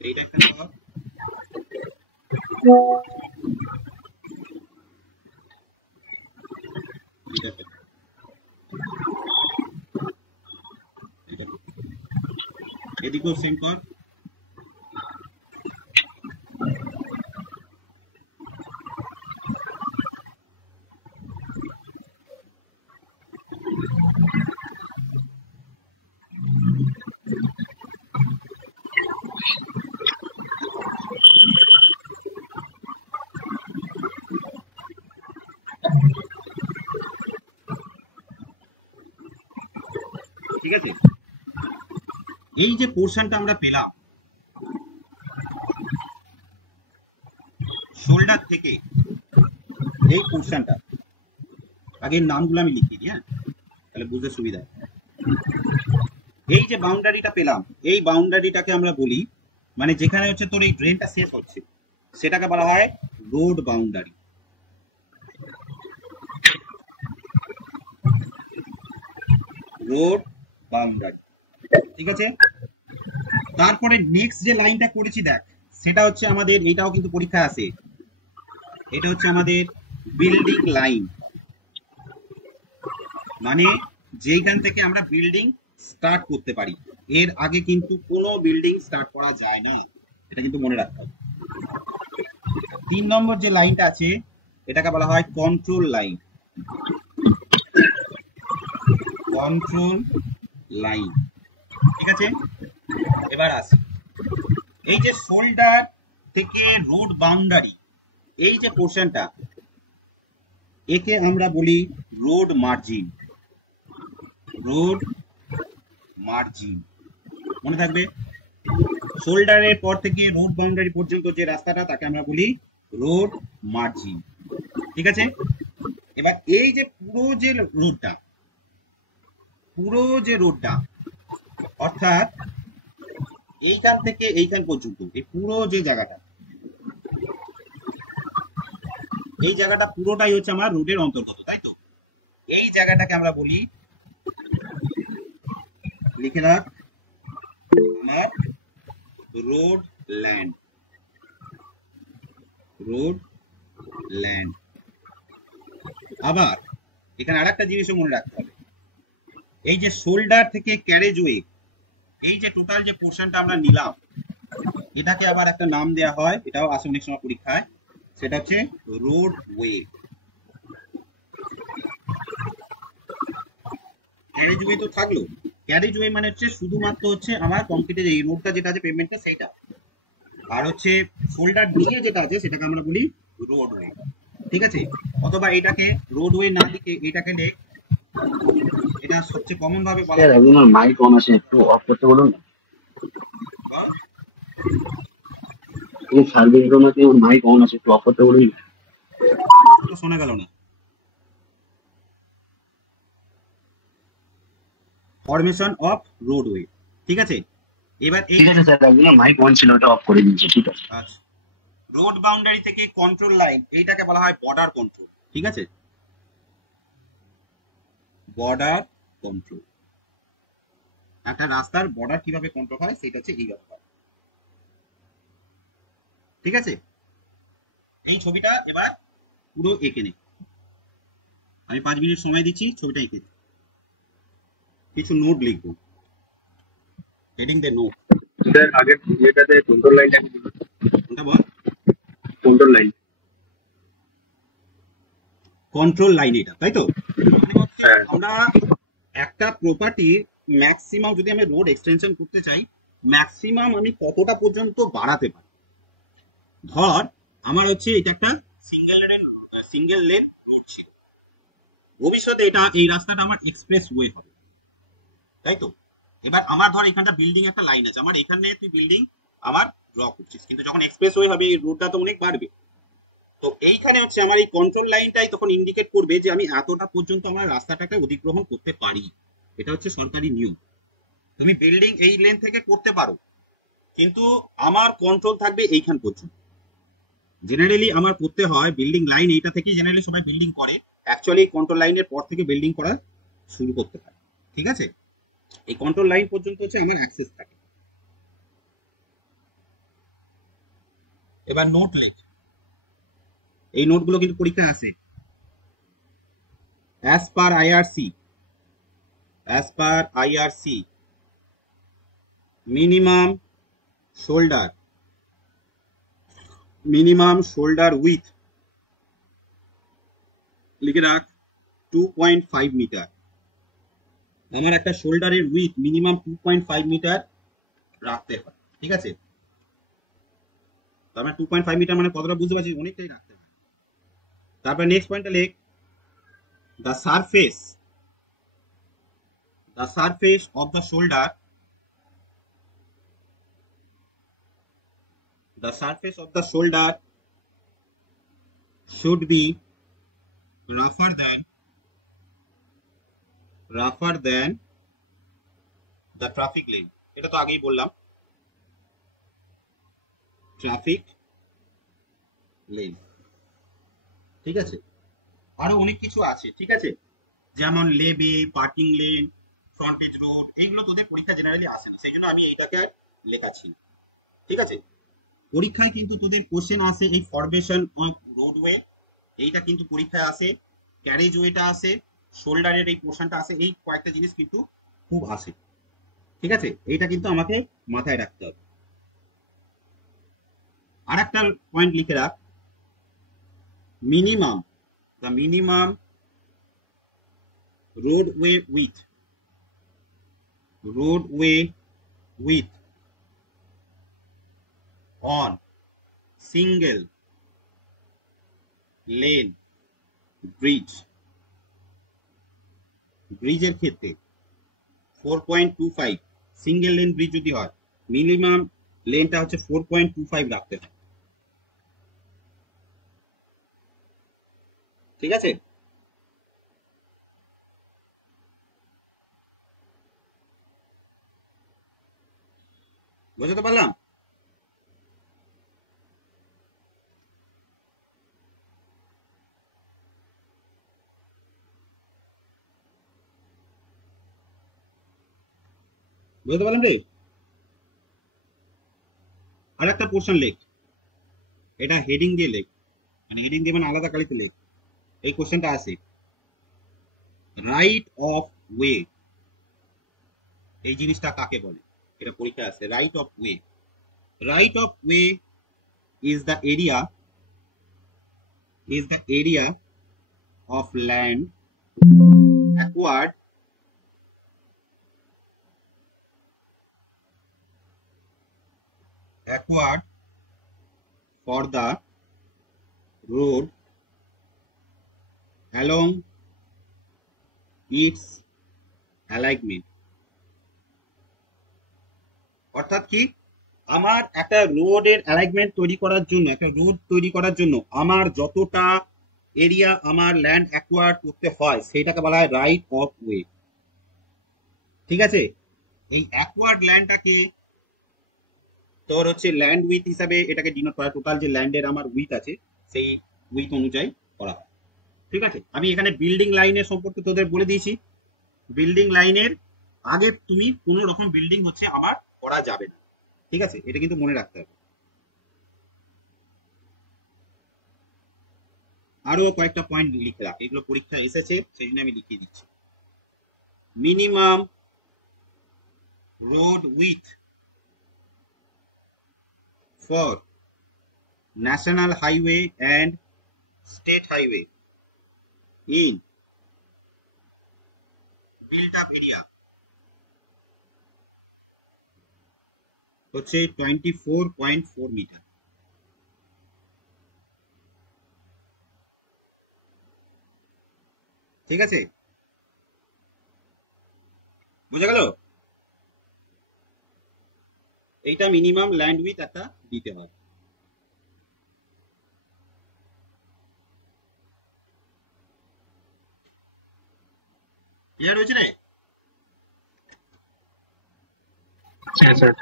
এইটা একটা কর, এদিকেও সেম কর। ঠিক আছে, এই যে পোর্শনটা আমরা পেলাম শোল্ডার থেকে, এই পোর্শনটা, আগে নামগুলো আমি লিখে দিই, হ্যাঁ, তাহলে বুঝতে সুবিধা। এই যে বাউন্ডারিটা পেলাম, এই বাউন্ডারিটাকে আমরা বলি, মানে যেখানে হচ্ছে তোর এই ড্রেনটা শেষ হচ্ছে, সেটাকে বলা হয় রোড বাউন্ডারি। রোড বাউন্ডারি, ঠিক আছে? তারপরে নেক্সট যে লাইনটা করেছি দেখ, সেটা হচ্ছে আমাদের, এইটাও কিন্তু পরীক্ষা আছে, এটা হচ্ছে আমাদের বিল্ডিং লাইন। মানে যেইখান থেকে আমরা বিল্ডিং স্টার্ট করতে পারি, এর আগে কিন্তু কোনো বিল্ডিং স্টার্ট করা যায় না, এটা কিন্তু মনে রাখতে হবে। 3 নম্বর যে লাইনটা আছে এটাকে বলা হয় কন্ট্রোল লাইন। কন্ট্রোল লাইন, ঠিক আছে? এবার আসি, এই যে শোল্ডার থেকে রোড বাউন্ডারি, এই যে পোর্শনটা, একে আমরা বলি রোড মার্জিন। রোড মার্জিন মনে থাকবে, শোল্ডারের পর থেকে রোড বাউন্ডারি পর্যন্ত যে রাস্তাটা, তাকে আমরা বলি রোড মার্জিন, ঠিক আছে? এবার এই যে পুরো যে রোডটা, অর্থাৎ এইখান থেকে এইখান পর্যন্ত, এই পুরো যে জায়গাটা, এই জায়গাটা পুরোটাই হচ্ছে আমার রোডের অন্তর্গত, তাই তো? এই জায়গাটাকে আমরা বলি, লিখে রাখ, আমার রোড ল্যান্ড। Road land. আবার এখানে আরেকটা জিনিসও মনে রাখতে হবে, এই যে শোল্ডার থেকে ক্যারেজওয়ে, এই যে টোটাল যে পোর্শনটা আমরা নিলাম, এটাকে আবার একটা নাম দেওয়া হয়, এটাও আসে অনেক সময় পরীক্ষায়, সেটা হচ্ছে রোডওয়ে। ক্যারেজওয়ে তো থাকলো, ক্যারেজওয়ে মানে হচ্ছে শুধুমাত্র হচ্ছে আমার কংক্রিটের এই রোডটা যেটা আছে, পেভমেন্টটা, সেইটা। আর হচ্ছে শোল্ডার নিয়ে যেটা আছে সেটাকে আমরা বলি রোডওয়ে, ঠিক আছে? অথবা এটাকে রোডওয়ে না লিখে এটাকে লেখ, এটা সবচেয়ে কমন ভাবে বলা হয়। আপনার মাইক অন আছে, একটু অফ করতে বলুন না। এই সার্ভিস রুমে ওর মাইক অন আছে, একটু অফ করতে বলুন না। তো শোনা গেল না। ফরমেশন অফ রোডওয়ে, ঠিক আছে? এবার ঠিক আছে স্যার, একজনের মাইক অন ছিল, ওটা অফ করে দিয়েছি, ঠিক আছে। আচ্ছা, রোড বাউন্ডারি থেকে কন্ট্রোল লাইন, এইটাকে বলা হয় বর্ডার কন্ট্রোল, ঠিক আছে? Border control. একটা রাস্তার বর্ডার কিভাবে কন্ট্রোল হয় সেটা হচ্ছে এই ব্যাপার। ঠিক আছে, এই ছবিটা এবার পুরো এঁকে নে। আমি 5 মিনিট সময় দিচ্ছি, ছবিটা এঁকে দে। কিছু নোট লিখবো, হেডিং দে নোট। স্যার আগের যেটাতে কন্ট্রোল লাইন কোনটা বল? Control line. কন্ট্রোল লাইন, এটা তাই তো? মানে হচ্ছে হ্যাঁ আমরা একটা প্রপার্টির ম্যাক্সিমাম যদি আমি রোড এক্সটেনশন করতে চাই, ম্যাক্সিমাম আমি কতটা পর্যন্ত বাড়াতে পারি। ধর আমার হচ্ছে এটা একটা সিঙ্গেল লেন রোড ছিল, ভবিষ্যতে এটা এই রাস্তাটা আমার এক্সপ্রেস ওয়ে হবে, তাই তো? এবার আমার ধর এখানটা বিল্ডিং একটা লাইন আছে, আমার এখানে তুই বিল্ডিং আমার ড্র করছিস, কিন্তু যখন এক্সপ্রেস ওয়ে হবে এই রোডটা তো অনেক বাড়বে। তো এইখানে হচ্ছে আমার এই কন্ট্রোল লাইনটাই তখন ইন্ডিকেট করবে যে আমি এতটা পর্যন্ত আমার রাস্তাটাকে অধিগ্রহণ করতে পারি। এটা হচ্ছে সরকারি নিয়ম। তুমি বিল্ডিং এই লেন থেকে করতে পারো, কিন্তু আমার কন্ট্রোল থাকবে এইখান পর্যন্ত। জেনারেলি আমার করতে হয় বিল্ডিং লাইন এইটা থেকে, জেনারেলি সবাই বিল্ডিং করে, অ্যাকচুয়ালি কন্ট্রোল লাইনের পর থেকে বিল্ডিং করা শুরু করতে হয়। ঠিক আছে, এই কন্ট্রোল লাইন পর্যন্ত হচ্ছে আমার অ্যাক্সেস থাকে। এবার নোট লেখ, এই নোটগুলো কিন্তু পরীক্ষা আছে। As per IRC minimum shoulder with লিখে রাখ 2.5 মিটার। আমার একটা শোল্ডারের উইথ মিনিমাম 2.5 মিটার রাখতে হয়। ঠিক আছে, তো আমরা 2.5 মিটার মানে কতটা বুঝতে পারছি, অনেকটাই রাখতে হয়। তারপর নেক্সট পয়েন্টটা লেখ, the surface of the shoulder should be rougher than the traffic lane। এটা তো আগেই বললাম, ট্রাফিক লেন। ঠিক আছে, আরো অনেক কিছু আছে। ঠিক আছে, যেমন লেবে, পার্কিং লেন, ফ্রন্টেজ রোড, এইগুলো তোদের পরীক্ষা জেনারেলি আসে না, সেই জন্য আমি এইটাকে আর লেখাচ্ছি। ঠিক আছে, পরীক্ষায় কিন্তু তোদের কোশ্চেন আসে এই ফরমেশন অফ রোডওয়ে, এইটা কিন্তু পরীক্ষায় আসে, ক্যারেজ ওয়েটা আসে, শোল্ডারের এই পোর্শনটা আসে, এই কয়েকটা জিনিস কিন্তু খুব আসে। ঠিক আছে, এইটা কিন্তু আমাকে মাথায় রাখতে হবে। আর একটা পয়েন্ট লিখে রাখ, the minimum roadway width on single lane ব্রিজের ক্ষেত্রে 4.25, সিঙ্গেল লেন ব্রিজ যদি হয় মিনিমাম লেনটা হচ্ছে 4.25 রাখতে হয়। ঠিক আছে, বুঝতে পারলাম? বুঝতে পারলাম রে। আর একটা পোর্শন লেখ, এটা হেডিং দিয়ে লেখ, মানে হেডিং দিয়ে মানে আলাদা কালিতে লেখ। এই কোশ্চেনটা আছে, রাইট অফ ওয়ে, এই জিনিসটা কাকে বলে, এটা পরীক্ষা আছে। Right of way is the area of land acquired for the road along its alignment। অর্থাৎ কি, আমার একটা রোডের অ্যালাইনমেন্ট তৈরি করার জন্য, একটা রোড তৈরি করার জন্য আমার যতটা এরিয়া আমার ল্যান্ড অ্যাকোয়ার করতে হয় সেটাকে বলা হয় রাইট অফ ওয়ে। ঠিক আছে, এই অ্যাকোয়ার্ড ল্যান্ডটাকে তোর হচ্ছে ল্যান্ড উইথ হিসাবে এটাকে ডিনোট করা, টোটাল যে ল্যান্ডের আমার উইথ আছে সেই উইথ অনুযায়ী করা হয়। ঠিক আছে, আমি এখানে বিল্ডিং লাইনের সম্পর্কে তোদের বলে দিয়েছি। বিল্ডিং লাইনের আগে তুমি কোনো রকম বিল্ডিং হচ্ছে আমার করা যাবে না, ঠিক আছে? এটা কিন্তু মনে রাখতে হবে। আরো কয়েকটা পয়েন্ট লিখে রাখ, এগুলো পরীক্ষা এসেছে সেই জন্য আমি লিখিয়ে দিচ্ছি। Minimum road with for national highway and state highway in built up area হচ্ছে 24.4 মিটার। ঠিক আছে, বুঝা গেল? এইটা মিনিমাম ল্যান্ড উইথ একটা দিতে হয়। ক্লিয়ার হয়েছে রে? হ্যাঁ স্যার।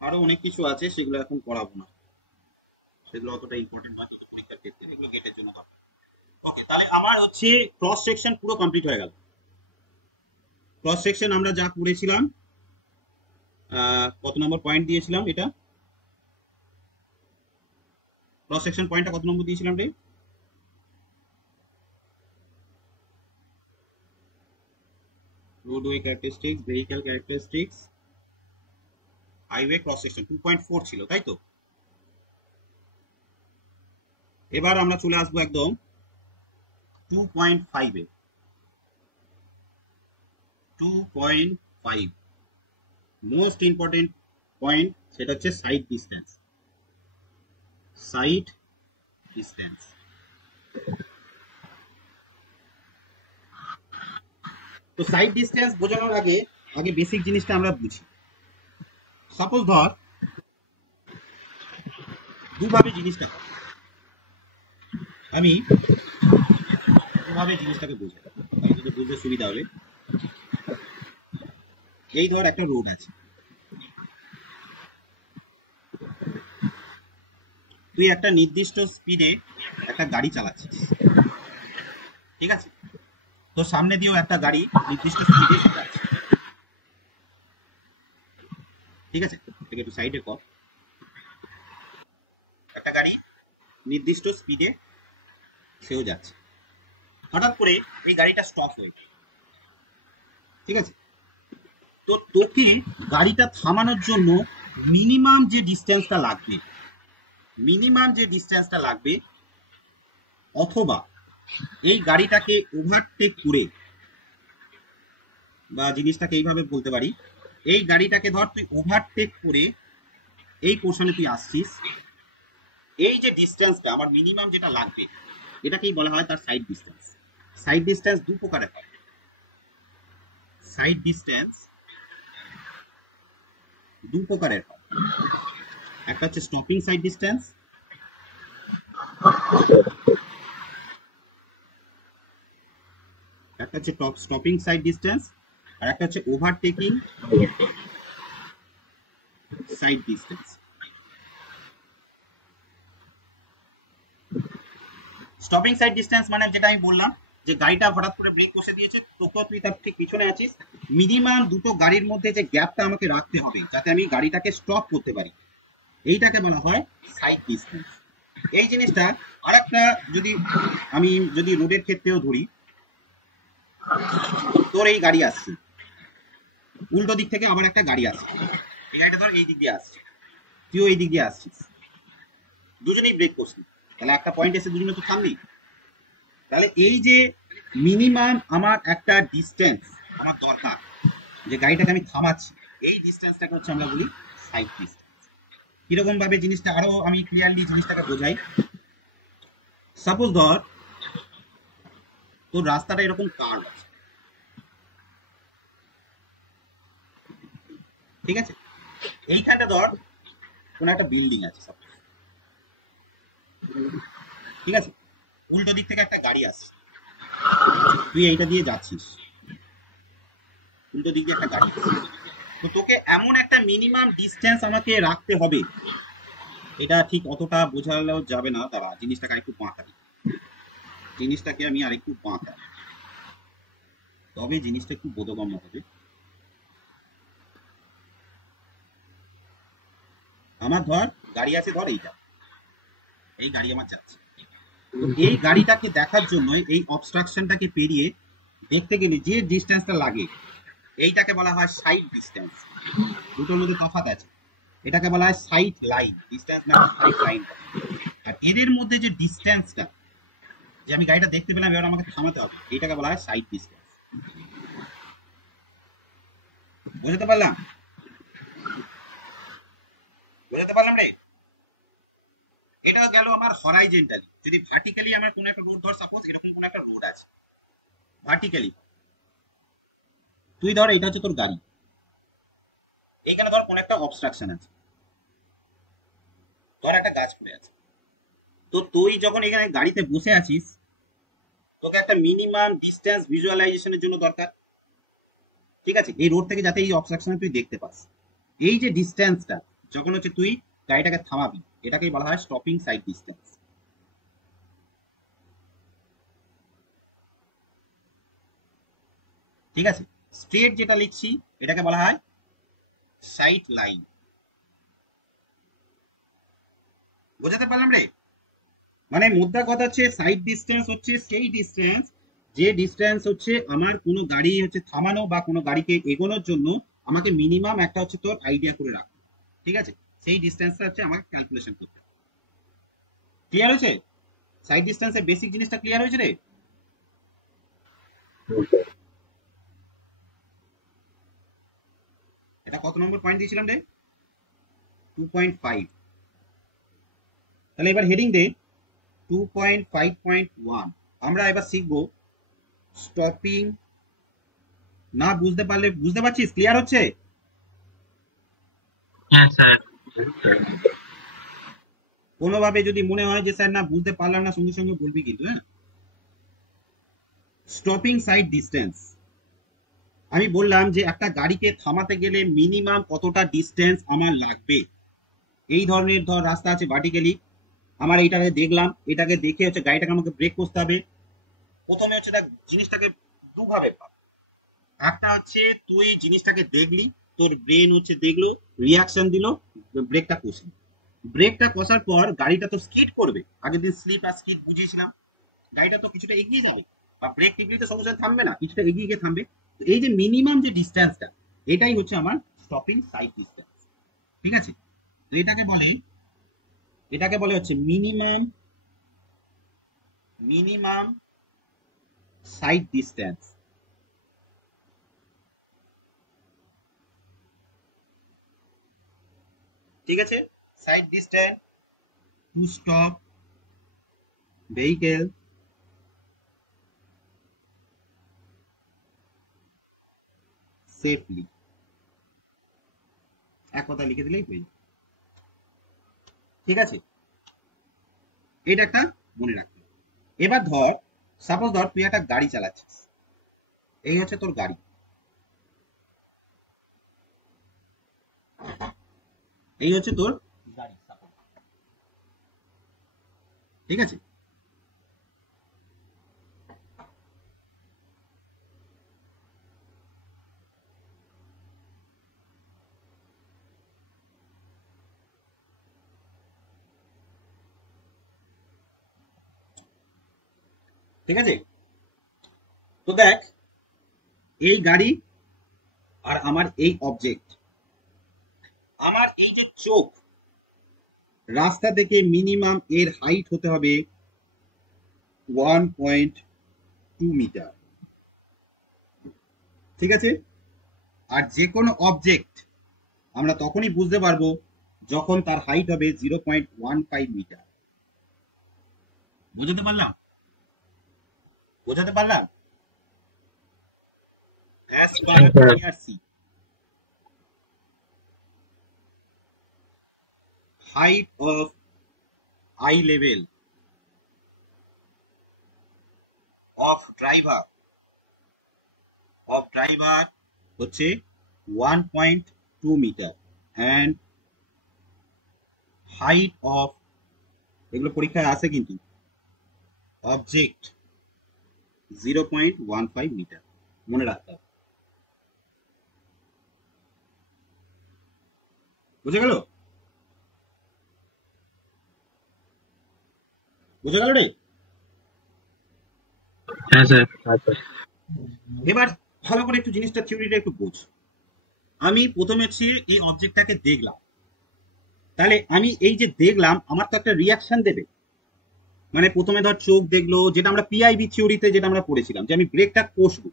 আরো অনেক কিছু আছে, সেগুলো এখন করাবো না, সেগুলো অতটা ইম্পর্টেন্ট নয় পরীক্ষার ক্ষেত্রে, এগুলো গেটের জন্য দরকার। ওকে, তাহলে আমার হচ্ছে ক্রস সেকশন পুরো কমপ্লিট হয়ে গেল। ক্রস সেকশন আমরা যা করেছিলাম, কত নম্বর পয়েন্ট দিয়েছিলাম? এটা ক্রস সেকশন পয়েন্টটা কত নম্বর দিয়েছিলাম রে? Roadway characteristics, vehicle characteristics, highway cross section 2.4 ছিল, তাই তো? এবার আমরা চলে আসবো একদম 2.5 এ। 2.5 মোস্ট ইম্পর্টেন্ট পয়েন্ট, সেটা হচ্ছে সাইড ডিস্টেন্স। সাইড ডিস্টেন্স তো সাইড ডিস্টেন্স বোঝানোর আগে আগে বেসিক জিনিসটা আমরা বুঝি। সাপোজ ধর দুভাবে জিনিসটা হয়, আমি দুভাবে জিনিসটাকে বুঝাই, তাহলে বুঝতে সুবিধা হবে। এই ধর একটা রোড আছে, তুই একটা নির্দিষ্ট স্পিডে একটা গাড়ি চালাচ্ছিস, ঠিক আছে? তো সামনে দিয়েও একটা গাড়ি নির্দিষ্ট স্পিডে যাচ্ছে, ঠিক আছে? এটাকে একটু সাইডে কর। একটা গাড়ি নির্দিষ্ট স্পিডে সেও যাচ্ছে, হঠাৎ করে এই গাড়িটা স্টপ হয়ে গেল, ঠিক আছে? তো তোকে গাড়িটা থামানোর জন্য মিনিমাম যে ডিস্টেন্সটা লাগবে, অথবা এই গাড়িটাকে ওভারটেক করে, বা জিনিসটাকে এইভাবে বলতে পারি, এই গাড়িটাকে ধর তুই ওভারটেক করে এই পোর্শনে তুই আসছিস, এই যে ডিস্টেন্সটা আমার মিনিমাম যেটা লাগবে, এটাকেই বলা হয় তার সাইড ডিস্টেন্স। সাইড ডিস্টেন্স দু প্রকারের হয়। সাইড ডিস্টেন্স দু প্রকারের হয়, একটা হচ্ছে স্টপিং সাইড ডিস্টেন্স, একটা হচ্ছে স্টপিং সাইড ডিস্টেন্স, আর একটা হচ্ছে overtaking side distance. Stopping sight distance মানে যেটা আমি বললাম, যে গাড়িটা হঠাৎ করে ব্রেক কষে দিয়েছে, তোকে তুই তার ঠিক পিছনে আছিস, মিনিমাম দুটো গাড়ির মধ্যে যে গ্যাপটা আমাকে রাখতে হবে যাতে আমি গাড়িটাকে স্টপ করতে পারি, এইটাকে বলা হয় সাইড ডিস্টেন্স। এই জিনিসটা আরেকটা, যদি রোডের ক্ষেত্রেও ধরি, তোর এই গাড়ি আসছে, উল্টো দিক থেকে আবার একটা গাড়ি আসছে, এই গাড়িটা ধর এই দিক দিয়ে আসছে, তুইও এই দিক দিয়ে আসছিস, দুজনেই ব্রেক করছিস, তাহলে একটা পয়েন্ট এসে দুজনে তো থামবি। তাহলে এই যে মিনিমাম আমার একটা ডিস্টেন্স আমার দরকার, যে গাড়িটাকে আমি থামাচ্ছি, এই ডিস্টেন্সটাকে হচ্ছে আমরা বলি সাইড ডিস্টেন্স। কিরকম ভাবে জিনিসটা আরো আমি ক্লিয়ারলি জিনিসটাকে বোঝাই। সাপোজ ধর তোর রাস্তাটা এরকম কার্ভ আছে, ঠিক আছে? এইখানটা ধর কোন একটা বিল্ডিং আছে সাপোজ, ঠিক আছে? উল্টো দিক থেকে একটা গাড়ি আসছে, তুই এইটা দিয়ে যাচ্ছিস, উল্টো দিক দিয়ে একটা গাড়ি আসছে, তো তোকে এমন একটা মিনিমাম ডিস্টেন্স আমাকে রাখতে হবে। এটা ঠিক অতটা বোঝালেও যাবে না, তারা জিনিসটাকে আরেকটু বাঁকা দিই, জিনিসটাকে আমি আরেকটু বাঁকা। তবে জিনিসটা একটু বোধগম্য হবে। আমার ধর গাড়ি আছে, ধর এইটা, এই গাড়ি আমার যাচ্ছে। তো এই গাড়িটাকে দেখার জন্য এই অবস্ট্রাকশনটাকে পেরিয়ে দেখতে গেলে যে ডিস্টেন্সটা লাগে এইটাকে বলা হয় সাইড ডিস্টেন্স। দুটোর মধ্যে তফাৎ আছে। এটাকে বলা হয় সাইড লাইন, ডিস্টেন্স না সাইড লাইন। আর এদের মধ্যে যে ডিস্টেন্সটা, যে আমি গাড়িটা দেখতে পেলাম এবার আমাকে থামাতে হবে, এইটাকে বলা হয় সাইড ডিস্টেন্স। বুঝতে পারলাম? বুঝতে পারলাম রে? এটা গেল আমার হরাইজেন্টালি। যদি ভার্টিক্যালি আমার কোনো একটা রোড, ধর সাপোজ এরকম কোনো একটা রোড আছে ভার্টিক্যালি, তুই ধর এটা হচ্ছে তোর গাড়ি, এইখানে ধর কোনো একটা অবস্ট্রাকশন আছে, ধর একটা গাছ পড়ে আছে। তো তুই যখন এখানে গাড়িতে বসে আছিস, তোকে একটা মিনিমাম ডিস্টেন্স ভিজুয়ালাইজেশনের জন্য দরকার, ঠিক আছে, এই রোড থেকে যাতে এই অবস্ট্রাকশন তুই দেখতে পাস। এই যে ডিস্টেন্সটা যখন হচ্ছে তুই গাড়িটাকে থামাবি, এটাকেই বলা হয় স্টপিং সাইড ডিস্টেন্স। ঠিক আছে, স্ট্রেট যেটা লিখছি এটাকে বলা হয় সাইড লাইন। বোঝাতে পারলাম রে? মানে মুদ্রা কথা হচ্ছে সাইড ডিস্টেন্স হচ্ছে সেই ডিস্টেন্স, যে ডিস্টেন্স হচ্ছে আমার কোনো গাড়ি হচ্ছে থামানো বা কোনো গাড়িকে এগোনোর জন্য আমাকে মিনিমাম একটা হচ্ছে তোর আইডিয়া করে রাখো। ঠিক আছে, সেই ডিস্টেন্সটা হচ্ছে আমাকে ক্যালকুলেশন করতে হবে। ক্লিয়ার হয়েছে? সাইড ডিস্টেন্সের বেসিক জিনিসটা ক্লিয়ার হয়েছে রে? এটা কত নম্বর পয়েন্ট দিয়েছিলাম রে? 2.5। তাহলে এবার হেডিং দে 2.5.1। আমরা এবার শিখবো স্টপিং। না বুঝতে পারলে, বুঝতে পারছিস? ক্লিয়ার হচ্ছে? হ্যাঁ স্যার। কোনোভাবে যদি মনে হয় যে স্যার না বুঝতে পারলাম না, সঙ্গে সঙ্গে বলবি কিন্তু, হ্যাঁ? স্টপিং সাইড ডিস্টেন্স, আমি বললাম যে একটা গাড়িকে থামাতে গেলে মিনিমাম কতটা ডিস্টেন্স আমার লাগবে। এই ধরনের ধর রাস্তা আছে ভার্টিক্যালি, আমার এইটাকে দেখলাম, এটাকে দেখে হচ্ছে গাড়িটাকে আমাকে ব্রেক করতে হবে। প্রথমে হচ্ছে দেখ জিনিসটাকে দুভাবে ভাব। একটা হচ্ছে তুই জিনিসটাকে দেখলি, তোর ব্রেন হচ্ছে দেখলো, রিয়াকশন দিল, ব্রেকটা কষলি। ব্রেকটা কষার পর গাড়িটা তো স্কিড করবে, আগের দিন স্লিপ আর স্কিড বুঝিয়েছিলাম। গাড়িটা তো কিছুটা এগিয়ে যাবে, বা ব্রেক টিপলি তো সঙ্গে সঙ্গে থামবে না, কিছুটা এগিয়ে গিয়ে থামবে। তো এই যে মিনিমাম যে ডিস্টেন্সটা, এটাই হচ্ছে আমার স্টপিং সাইড ডিস্টেন্স। ঠিক আছে, তো এটাকে বলে হচ্ছে মিনিমাম সাইড ডিস্টেন্স। ঠিক আছে, side distance to stop vehicle safely. এক কথা লিখে দিলেই হয়ে যাবে। ঠিক আছে, এটা একটা মনে রাখতে হবে। এবার ধর সাপোজ ধর তুই একটা গাড়ি চালাচ্ছিস, এই হচ্ছে তোর গাড়ি, এই হচ্ছে তোর গাড়ি সাপোজ। ঠিক আছে, ঠিক আছে, তো দেখ এই গাড়ি আর আমার এই অবজেক্ট, আমার এই যে চোখ, রাস্তা থেকে মিনিমাম এর হাইট হতে হবে 1.2 মিটার। ঠিক আছে, আর যে কোনো অবজেক্ট আমরা তখনই বুঝতে পারবো যখন তার হাইট হবে 0.15 মিটার। বুঝতে পারলাম? বোঝাতে পারলাম? As per IRC, height of eye level of driver হচ্ছে 1.2 মিটার, and height of, এগুলো পরীক্ষায় আসে কিন্তু, object 0.15 মিটার। মনে রাখতে হবে। বুঝে গেল? বুঝে গেল রে? হ্যাঁ স্যার। আচ্ছা এবার ভালো করে একটু জিনিসটা থিওরিটা একটু বুঝ। আমি প্রথমে হচ্ছে এই অবজেক্টটাকে দেখলাম, তাহলে আমি এই যে দেখলাম আমার তো একটা রিয়াকশন দেবে। মানে প্রথমে ধর চোখ দেখলো, যেটা আমরা পিআইবি থিওরিতে যেটা আমরা পড়েছিলাম যে আমি ব্রেকটা কষবো,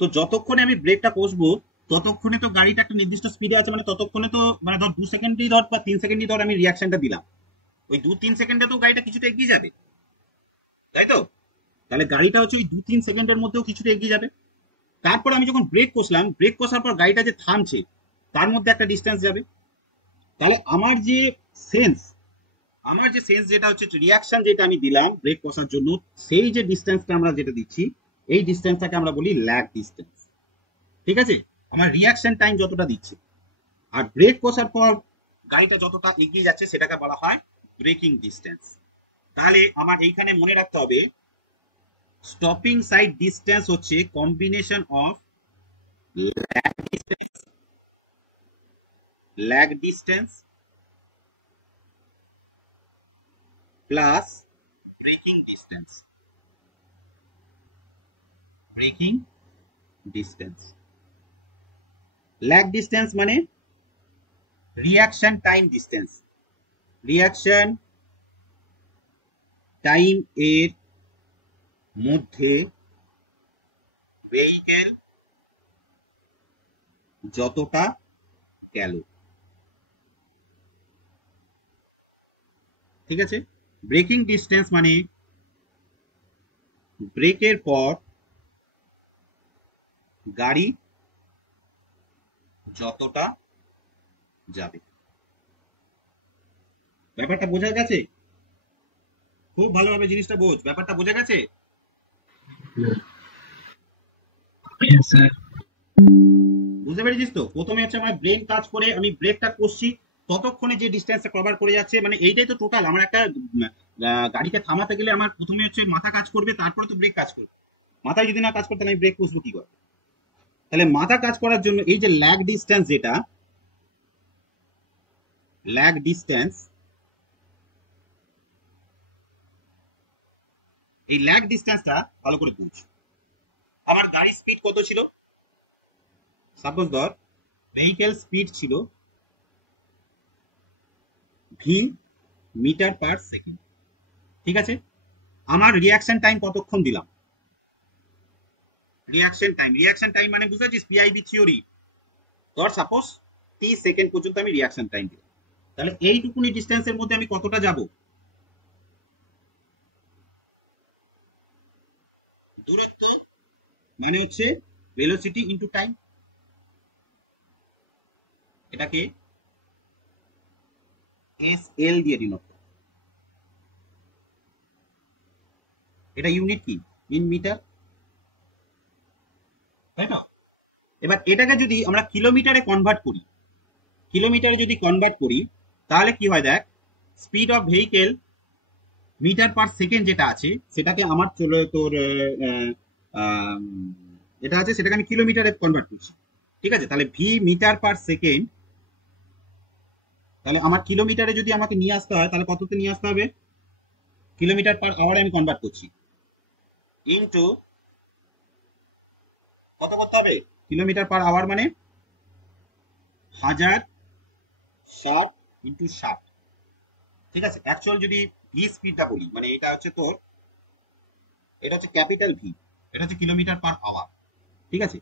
তো যতক্ষণে আমি ব্রেকটা কষবো ততক্ষণে তো গাড়িটা একটা নির্দিষ্ট স্পিডে আছে, মানে ততক্ষণে তো মানে ধর 2 সেকেন্ডই ধর বা 3 সেকেন্ডই ধর আমি রিয়াকশনটা দিলাম, ওই 2-3 সেকেন্ডে তো গাড়িটা কিছুটা এগিয়ে যাবে, তাই তো? তাহলে গাড়িটা হচ্ছে ওই 2-3 সেকেন্ডের মধ্যেও কিছুটা এগিয়ে যাবে। তারপর আমি যখন ব্রেক কষলাম, ব্রেক কষার পর গাড়িটা যে থামছে তার মধ্যে একটা ডিস্টেন্স যাবে। তাহলে আমার যে সেন্স যেটা হচ্ছে রিয়াকশন যেটা আমি দিলাম ব্রেক কষার জন্য, সেই যে ডিস্টেন্সটা আমরা যেটা দিচ্ছি, এই ডিস্টেন্সটাকে আমরা বলি ল্যাগ ডিস্টেন্স। ঠিক আছে? আমার রিয়াকশন টাইম যতটা দিচ্ছে, আর ব্রেক কষার পর গাড়িটা যতটা এগিয়ে যাচ্ছে সেটাকে বলা হয় ব্রেকিং ডিস্টেন্স। তাহলে আমার এইখানে মনে রাখতে হবে স্টপিং সাইড ডিস্টেন্স হচ্ছে combination of lag distance plus braking distance. Braking distance, lag distance মানে reaction time distance, reaction time এর মধ্যে ভেহিকেল যতটা গেল। ঠিক আছে? ব্রেকিং ডিস্টেন্স মানে ব্রেকের পর গাড়ি যতটা যাবে। ব্যাপারটা বোঝা গেছে? খুব ভালোভাবে জিনিসটা বোঝ, ব্যাপারটা বোঝা গেছে? হ্যাঁ স্যার। বুঝতে পেরেছিস তো? প্রথমে হচ্ছে আমার ব্রেন কাজ করে আমি ব্রেকটা করছি, ততক্ষণে যে ডিস্টেন্সটা কভার করে যাচ্ছে, মানে এইটাই তো টোটাল। আমার একটা গাড়িকে থামাতে গেলে আমার প্রথমে হচ্ছে মাথা কাজ করবে, তারপরে তো ব্রেক কাজ করবে। মাথায় যদি না কাজ করতে আমি ব্রেক কষবো কি করে? তাহলে মাথা কাজ করার জন্য এই যে ল্যাগ ডিস্টেন্স, যেটা ল্যাগ ডিস্টেন্স, এই ল্যাগ ডিস্টেন্সটা ভালো করে বুঝ। আমার গাড়ির স্পিড কত ছিল? সাপোজ ধর ভেহিকেল স্পিড ছিল ভি মিটার পার সেকেন্ড। ঠিক আছে? আমার রিয়াকশন টাইম কতক্ষণ দিলাম? রিয়াকশন টাইম মানে বুঝতে পারছিস পিআইবি থিওরি, ধর সাপোজ 30 সেকেন্ড পর্যন্ত আমি রিয়াকশন টাইম দিলাম, তাহলে এইটুকুনি ডিস্টেন্সের মধ্যে আমি কতটা যাব? দূরত্ব মানে হচ্ছে ভেলোসিটি ইনটু টাইম। এটাকে এসএল দিয়ে ডিনোট করো। এটা ইউনিট কি? ইন মিটার, তাই না? এবার এটাকে যদি আমরা কিলোমিটারে কনভার্ট করি, তাহলে কি হয় দেখ, speed of vehicle metre per second যেটা আছে সেটাকে আমার চলে তোর এটা আছে, সেটাকে আমি কিলোমিটারে কনভার্ট করছি। ঠিক আছে? তাহলে ভি মিটার পার সেকেন্ড, তাহলে আমার কিলোমিটারে যদি আমাকে নিয়ে আসতে হয় তাহলে কততে নিয়ে আসতে হবে? কিলোমিটার পার আওয়ারে আমি কনভার্ট করছি, ইনটু কত করতে হবে? কিলোমিটার পার আওয়ার মানে 1060 ইনটু 60। ঠিক আছে? অ্যাকচুয়াল যদি ভি স্পিডটা বলি, মানে এটা হচ্ছে তোর, এটা হচ্ছে ক্যাপিটাল ভি, এটা হচ্ছে কিলোমিটার পার আওয়ার। ঠিক আছে?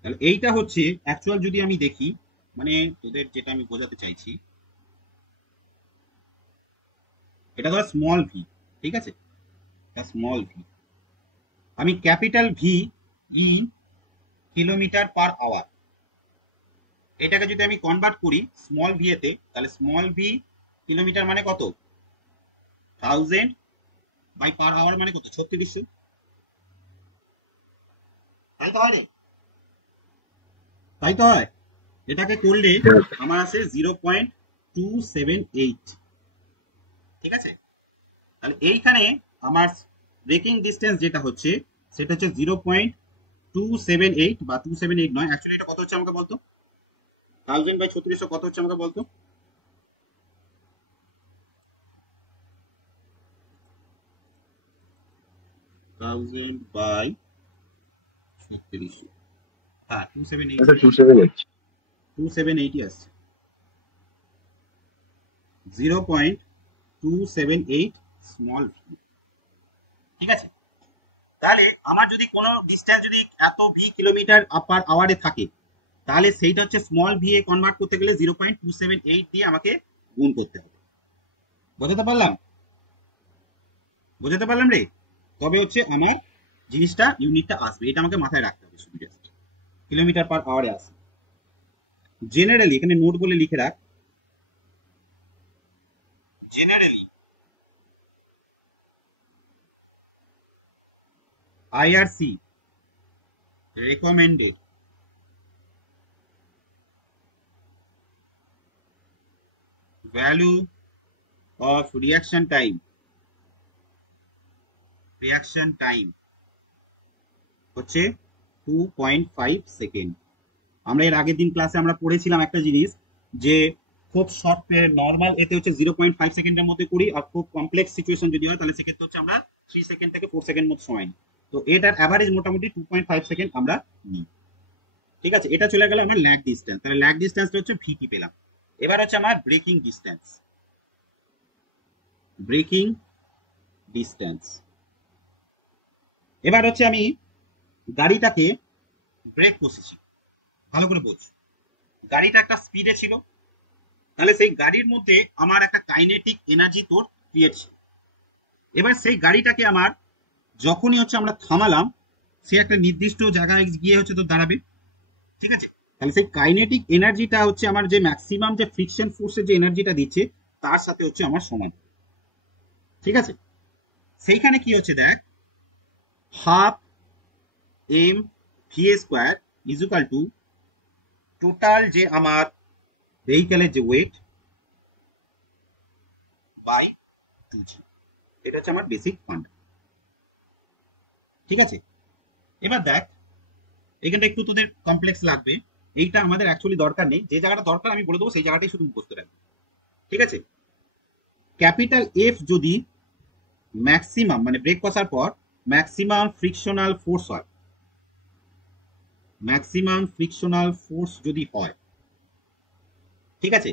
তাহলে এইটা হচ্ছে অ্যাকচুয়াল যদি আমি দেখি, মানে তোদের যেটা আমি বোঝাতে চাইছি, এটা ধর স্মল ভি। ঠিক আছে? এটা স্মল ভি, আমি capital v in kilometre per hour, এটাকে যদি আমি কনভার্ট করি স্মল ভি এতে, তাহলে স্মল ভি কিলোমিটার মানে কত? 1000 বাই পার আওয়ার মানে কত? 3600। তাই তো হয় রে? তাই তো হয়। এটাকে করলে আমার আছে 0.278। ঠিক আছে? তাহলে এইখানে আমার ব্রেকিং ডিস্টেন্স যেটা হচ্ছে সেটা হচ্ছে 278 বা 278 নয়, অ্যাকচুয়ালি এটা কত হচ্ছে আমাকে বলতো? 1000 বাই 3600 কত হচ্ছে আমাকে বলতো? 1000 বাই 3600, হ্যাঁ 278, স্যার 278 278 আসছে, 0.278 স্মল ভি। ঠিক আছে, তাহলে আমার যদি কোনো ডিস্টেন্স যদি এত ভি কিলোমিটার পার আওয়ারে থাকে, তাহলে সেইটা হচ্ছে স্মল ভি এ কনভার্ট করতে গেলে 0.278 দিয়ে আমাকে গুণ করতে হবে। বোঝাতে পারলাম? বোঝাতে পারলাম রে? তবে হচ্ছে আমার জিনিসটা ইউনিটটা আসবে, এটা আমাকে মাথায় রাখতে হবে, শুধু জাস্ট কিলোমিটার পার আওয়ারে আসবে। জেনারেলি এখানে নোট বলে লিখে রাখ, generally IRC recommended value of reaction time হচ্ছে 2.5 সেকেন্ড। আমরা এর আগের দিন ক্লাসে আমরা পড়েছিলাম একটা জিনিস, যে খুব শর্ট নর্মাল এতে হচ্ছে 0.5 সেকেন্ডের মধ্যে করি, আর খুব কমপ্লেক্স সিচুয়েশন যদি হয় তাহলে সেক্ষেত্রে হচ্ছে আমরা 3 সেকেন্ড থেকে 4 সেকেন্ড মতো সময় নিই। তো এটার অ্যাভারেজ মোটামুটি 2.5 সেকেন্ড আমরা নিই। ঠিক আছে, এটা চলে গেল আমার ল্যাগ ডিস্টেন্স। তাহলে ল্যাগ ডিস্টেন্সটা হচ্ছে ভিটি পেলাম। এবার হচ্ছে আমার ব্রেকিং ডিস্টেন্স। এবার হচ্ছে আমি গাড়িটাকে ব্রেক কষেছি, ভালো করে বোঝ, গাড়িটা একটা স্পিডে ছিল, তাহলে সেই গাড়ির মধ্যে আমার একটা কাইনেটিক এনার্জি তোর ক্রিয়েট ছিল। এবার সেই গাড়িটাকে আমার যখনই হচ্ছে আমরা থামালাম, সে একটা নির্দিষ্ট জায়গায় গিয়ে হচ্ছে তোর দাঁড়াবে। ঠিক আছে, তাহলে সেই কাইনেটিক এনার্জিটা হচ্ছে আমার যে ম্যাক্সিমাম যে ফ্রিকশন ফোর্সের যে এনার্জিটা দিচ্ছে তার সাথে হচ্ছে আমার সমান। ঠিক আছে, সেইখানে কি হচ্ছে দেখ, half m v square is equal to total যে আমার ভেহিকেলের যে ওয়েট বাই 2g, এটা হচ্ছে আমার বেসিক ফান্ড। ঠিক আছে, এবার দেখ এখানটা একটু তোদের কমপ্লেক্স লাগবে, এইটা আমাদের অ্যাকচুয়ালি দরকার নেই, যে জায়গাটা দরকার আমি বলে দেবো সেই জায়গাটাই শুধু মুখস্থ রাখবে। ঠিক আছে, ক্যাপিটাল এফ যদি ম্যাক্সিমাম মানে ব্রেক কষার পর ম্যাক্সিমাম ফ্রিকশনাল ফোর্স হয়, ম্যাক্সিমাম ফ্রিকশনাল ফোর্স যদি হয়, ঠিক আছে,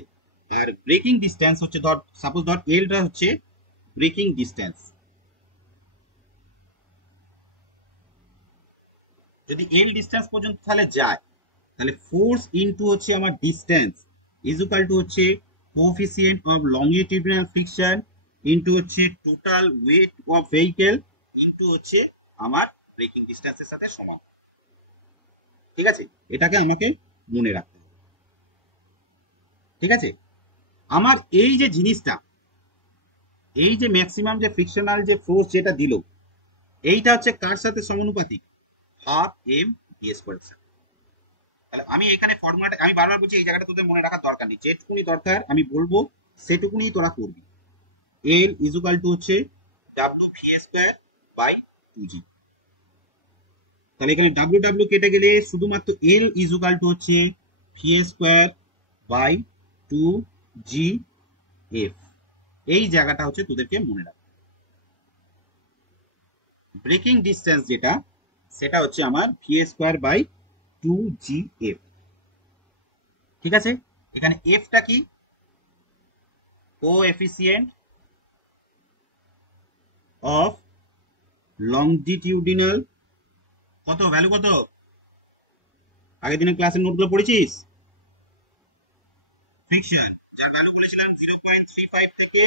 আর ব্রেকিং ডিস্টেন্স হচ্ছে ধর সাপোজ ধর এলটা হচ্ছে ব্রেকিং ডিস্টেন্স, যদি এল ডিস্টেন্স পর্যন্ত তাহলে যায়, তাহলে ফোর্স ইনটু হচ্ছে আমার ডিস্টেন্স ইজ ইকুয়াল টু হচ্ছে কোএফিসিয়েন্ট অফ লংজিটিউডিনাল ফ্রিকশন ইনটু হচ্ছে total weight of vehicle into হচ্ছে আমার ব্রেকিং ডিস্টেন্সের সাথে সমান। ঠিক আছে, এটাকে আমাকে মনে রাখতে হবে। ঠিক আছে, আমার এই যে জিনিসটা, এই যে ম্যাক্সিমাম যে ফ্রিকশনাল যে ফোর্স যেটা দিল, এইটা হচ্ছে কার সাথে সমানুপাতিক? হাফ এম ভি স্কয়ারের সাথে। তাহলে আমি এখানে ফর্মুলাটা আমি বারবার বলছি, এই জায়গাটা তোদের মনে রাখার দরকার নেই, যেটুকুনি দরকার আমি বলবো সেটুকুনি তোরা করবি। এল ইজ ইকুয়াল টু হচ্ছে W V square by 2g। তাহলে এখানে ডাব্লিউ ডাব্লিউ কেটে গেলে শুধুমাত্র এল ইজ ইকুয়াল টু হচ্ছে V square by 2g F. এই জায়গাটা হচ্ছে তোদেরকে মনে রাখবে। ব্রেকিং ডিস্টেন্স যেটা, সেটা হচ্ছে আমার V square by 2g f. ঠিক আছে, এখানে এফটা কি? কোএফিসিয়েন্ট অফ লংজিটিউডিনাল, কত ভ্যালু, কত আগের দিনের ক্লাসের নোটগুলো পড়েছিস? ফ্রিকশন, যার ভ্যালু বলেছিলাম 0.35 থেকে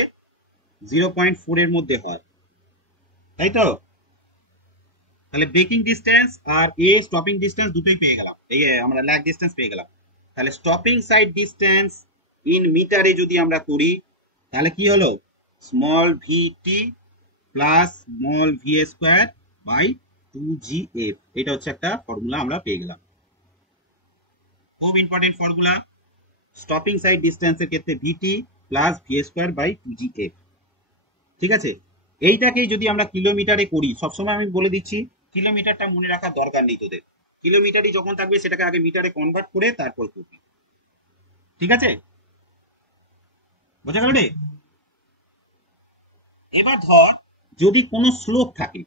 0.4 এর মধ্যে হয়, তাই তো? তাহলে ব্রেকিং ডিস্টেন্স আর এ স্টপিং ডিস্টেন্স দুটোই পেয়ে গেলাম, এই আমরা ল্যাগ ডিস্টেন্স পেয়ে গেলাম। তাহলে স্টপিং সাইড ডিস্টেন্স ইন মিটারে যদি আমরা করি, তাহলে কি হলো? Small vt plus small v square by 2g f. এটা হচ্ছে একটা ফর্মুলা আমরা পেয়ে গেলাম, খুব ইম্পর্টেন্ট ফর্মুলা। স্টপিং সাইড ডিস্টেন্সের ক্ষেত্রে vt plus v square by 2g f. ঠিক আছে, এইটাকেই যদি আমরা কিলোমিটারে করি, সবসময় আমি বলে দিচ্ছি কিলোমিটারটা মনে রাখার দরকার নেই তোদের, কিলোমিটারই যখন থাকবে সেটাকে আগে মিটারে কনভার্ট করে তারপর করবি। ঠিক আছে, বোঝা গেল রে? এবার ধর যদি কোনো স্লোপ থাকে,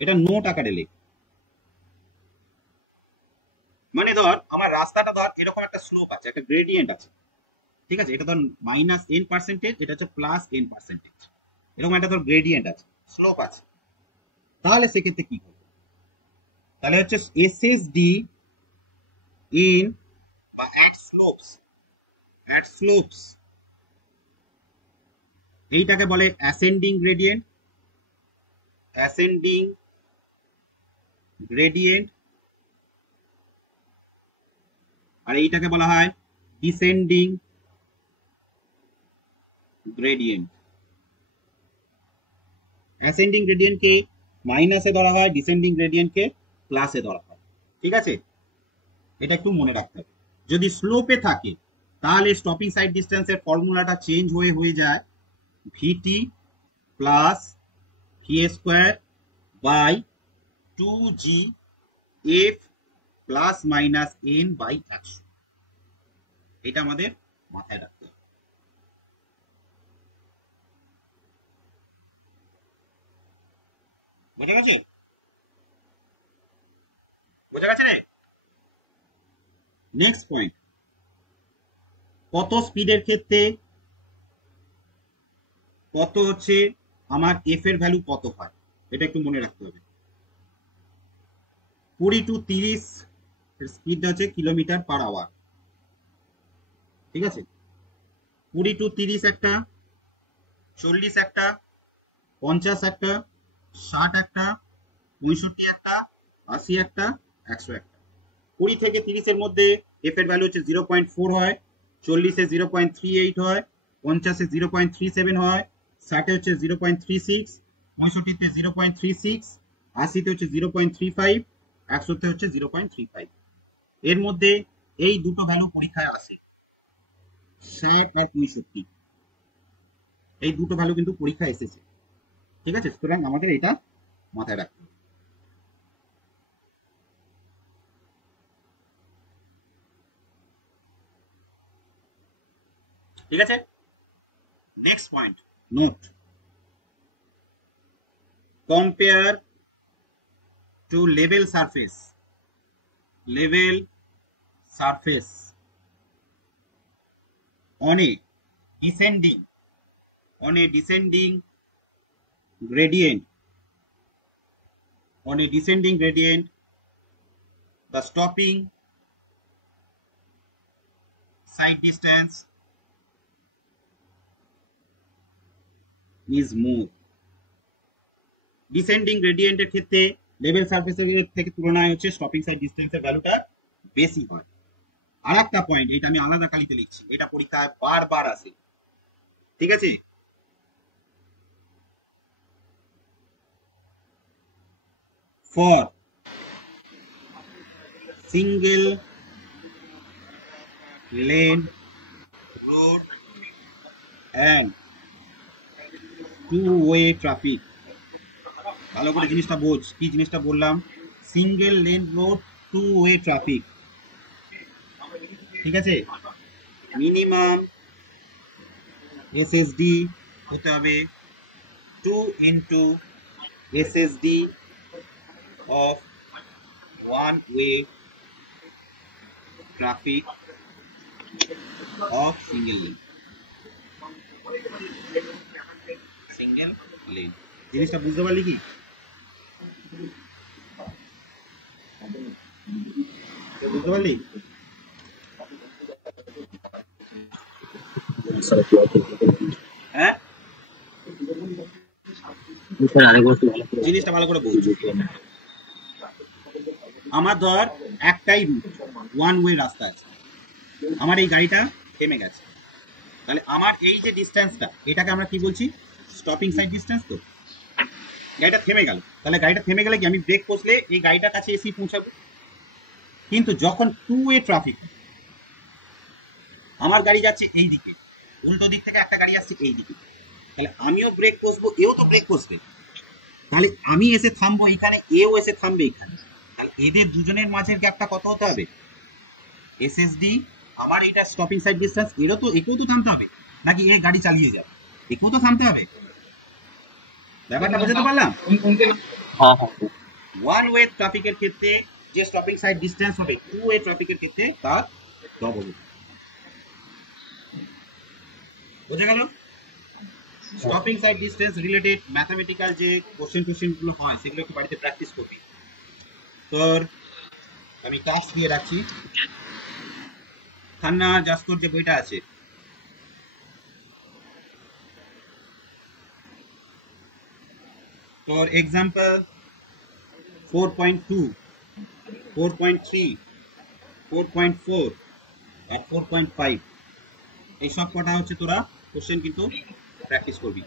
এটা নোট আকারে লেখ। মানে ধর আমার রাস্তাটা ধর এরকম একটা স্লোপ আছে, একটা গ্রেডিয়েন্ট আছে, ঠিক আছে, এটা ধর -n%, এটা হচ্ছে +n%, এরকম একটা ধর গ্রেডিয়েন্ট আছে, স্লোপ আছে। তাহলে সেক্ষেত্রে কি হবে? তাহলে হচ্ছে এসএসডি ইন বা অ্যাট স্লোপস এইটাকে বলে অ্যাসেন্ডিং গ্রেডিয়েন্ট, আর এইটাকে বলা হয় ডিসেন্ডিং গ্রেডিয়েন্ট। অ্যাসেন্ডিং গ্রেডিয়েন্টকে মাইনাসে ধরা হয়, ডিসেন্ডিং গ্রেডিয়েন্টকে প্লাসে ধরা হয়। ঠিক আছে, এটা একটু মনে রাখতে হবে। যদি স্লোপে থাকে তাহলে স্টপিং সাইড ডিস্টেন্সের ফর্মুলাটা চেঞ্জ হয়ে যায় vt plus v square by 2g f plus minus n by 100। এটা আমাদের মাথায় রাখতে হবে। বোঝা গেছে? বোঝা গেছে রে? নেক্সট পয়েন্ট, কত স্পিডের ক্ষেত্রে কত হচ্ছে আমার এফ এর ভ্যালু কত হয়, এটা একটু মনে রাখতে হবে। 20 to 30 স্পিড আছে কিলোমিটার/আওয়ার। ঠিক আছে, 20 to 30 একটা, 40 একটা, 50 একটা, 60 একটা, 65 একটা, 80 একটা, 100 একটা। 20 থেকে 30 এর মধ্যে এফ এর ভ্যালু হচ্ছে 0.4 হয়, 40 এ 0.38 হয়, 50 এ 0.37 হয়, 60 এ হচ্ছে 0.36, 65 তে 0.36, 80 তে হচ্ছে 0.35, 100 তে হচ্ছে 0.35। এর মধ্যে এই দুটো ভ্যালু পরীক্ষায় আসে, 60 আর 65, এই দুটো ভ্যালু কিন্তু পরীক্ষায় এসেছে। ঠিক আছে, সুতরাং আমাদের এটা মাথায় রাখতে হবে। ঠিক আছে, next point, note, compare to level surface on a descending gradient, the stopping side distance is more. Descending গ্রেডিয়েন্টের ক্ষেত্রে লেভেল সারফেসের থেকে তুলনায় হচ্ছে স্টপিং সাইড ডিস্টেন্সের ভ্যালুটা বেশি হয়। আর একটা পয়েন্ট, এটা আমি আলাদা কালিতে লিখছি, এটা পরীক্ষায় বারবার আসে। ঠিক আছে, for single lane road and two-way traffic. ভালো করে জিনিসটা বোঝ, কি জিনিসটা বললাম, single lane road, two-way traffic. ঠিক আছে, মিনিমাম এসএসডি হতে হবে 2 into SSD of one way traffic of single lane। জিনিসটা বুঝতে পারলি কি? বুঝতে পারলি? হ্যাঁ, জিনিসটা ভালো করে বুঝ। আমার ধর একটাই রুট, ওয়ান ওয়ে রাস্তা আছে, আমার এই গাড়িটা থেমে গেছে, তাহলে আমার এই যে ডিস্টেন্সটা, এটাকে আমরা কি বলছি, স্টপিং সাইড ডিস্টেন্স। তো গাড়িটা থেমে গেল, তাহলে গাড়িটা থেমে গেলে কি আমি ব্রেক কষলে এই গাড়িটার কাছে এসে পৌঁছাবো। কিন্তু যখন টু ওয়ে ট্রাফিক, আমার গাড়ি যাচ্ছে এই দিকে, উল্টো দিক থেকে একটা গাড়ি আসছে এই দিকে, তাহলে আমিও ব্রেক কষবো, এও তো ব্রেক কষবে, তাহলে আমি এসে থামবো এখানে, এও এসে থামবে এখানে, তাহলে এদের দুজনের মাঝের গ্যাপটা কত হতে হবে? এসএসডি আমার এটা স্টপিং সাইড ডিস্টেন্স, একেও তো থামতে হবে, নাকি এ গাড়ি চালিয়ে যাবে? একেও তো থামতে হবে। ব্যাপারটা বোঝাতে পারলাম? হ্যাঁ হ্যাঁ ওয়ান ওয়ে ট্রাফিকের ক্ষেত্রে যে স্টপিং সাইড ডিস্টেন্স হবে, টু ওয়ে ট্রাফিকের ক্ষেত্রে তার ডবল। বোঝা গেল? Stopping sight distance related mathematical যে কোশ্চেন গুলো হয় সেগুলো একটু বাড়িতে প্র্যাকটিস করবি। তোর আমি টাস্ক দিয়ে রাখছি, খান্না জাসকোর যে বইটা আছে তোর এক্সাম্পল 4.2, 4.3, 4.4 আর 4.5 এই সব কটা হচ্ছে তোরা কোশ্চেন কিন্তু প্র্যাকটিস করবি।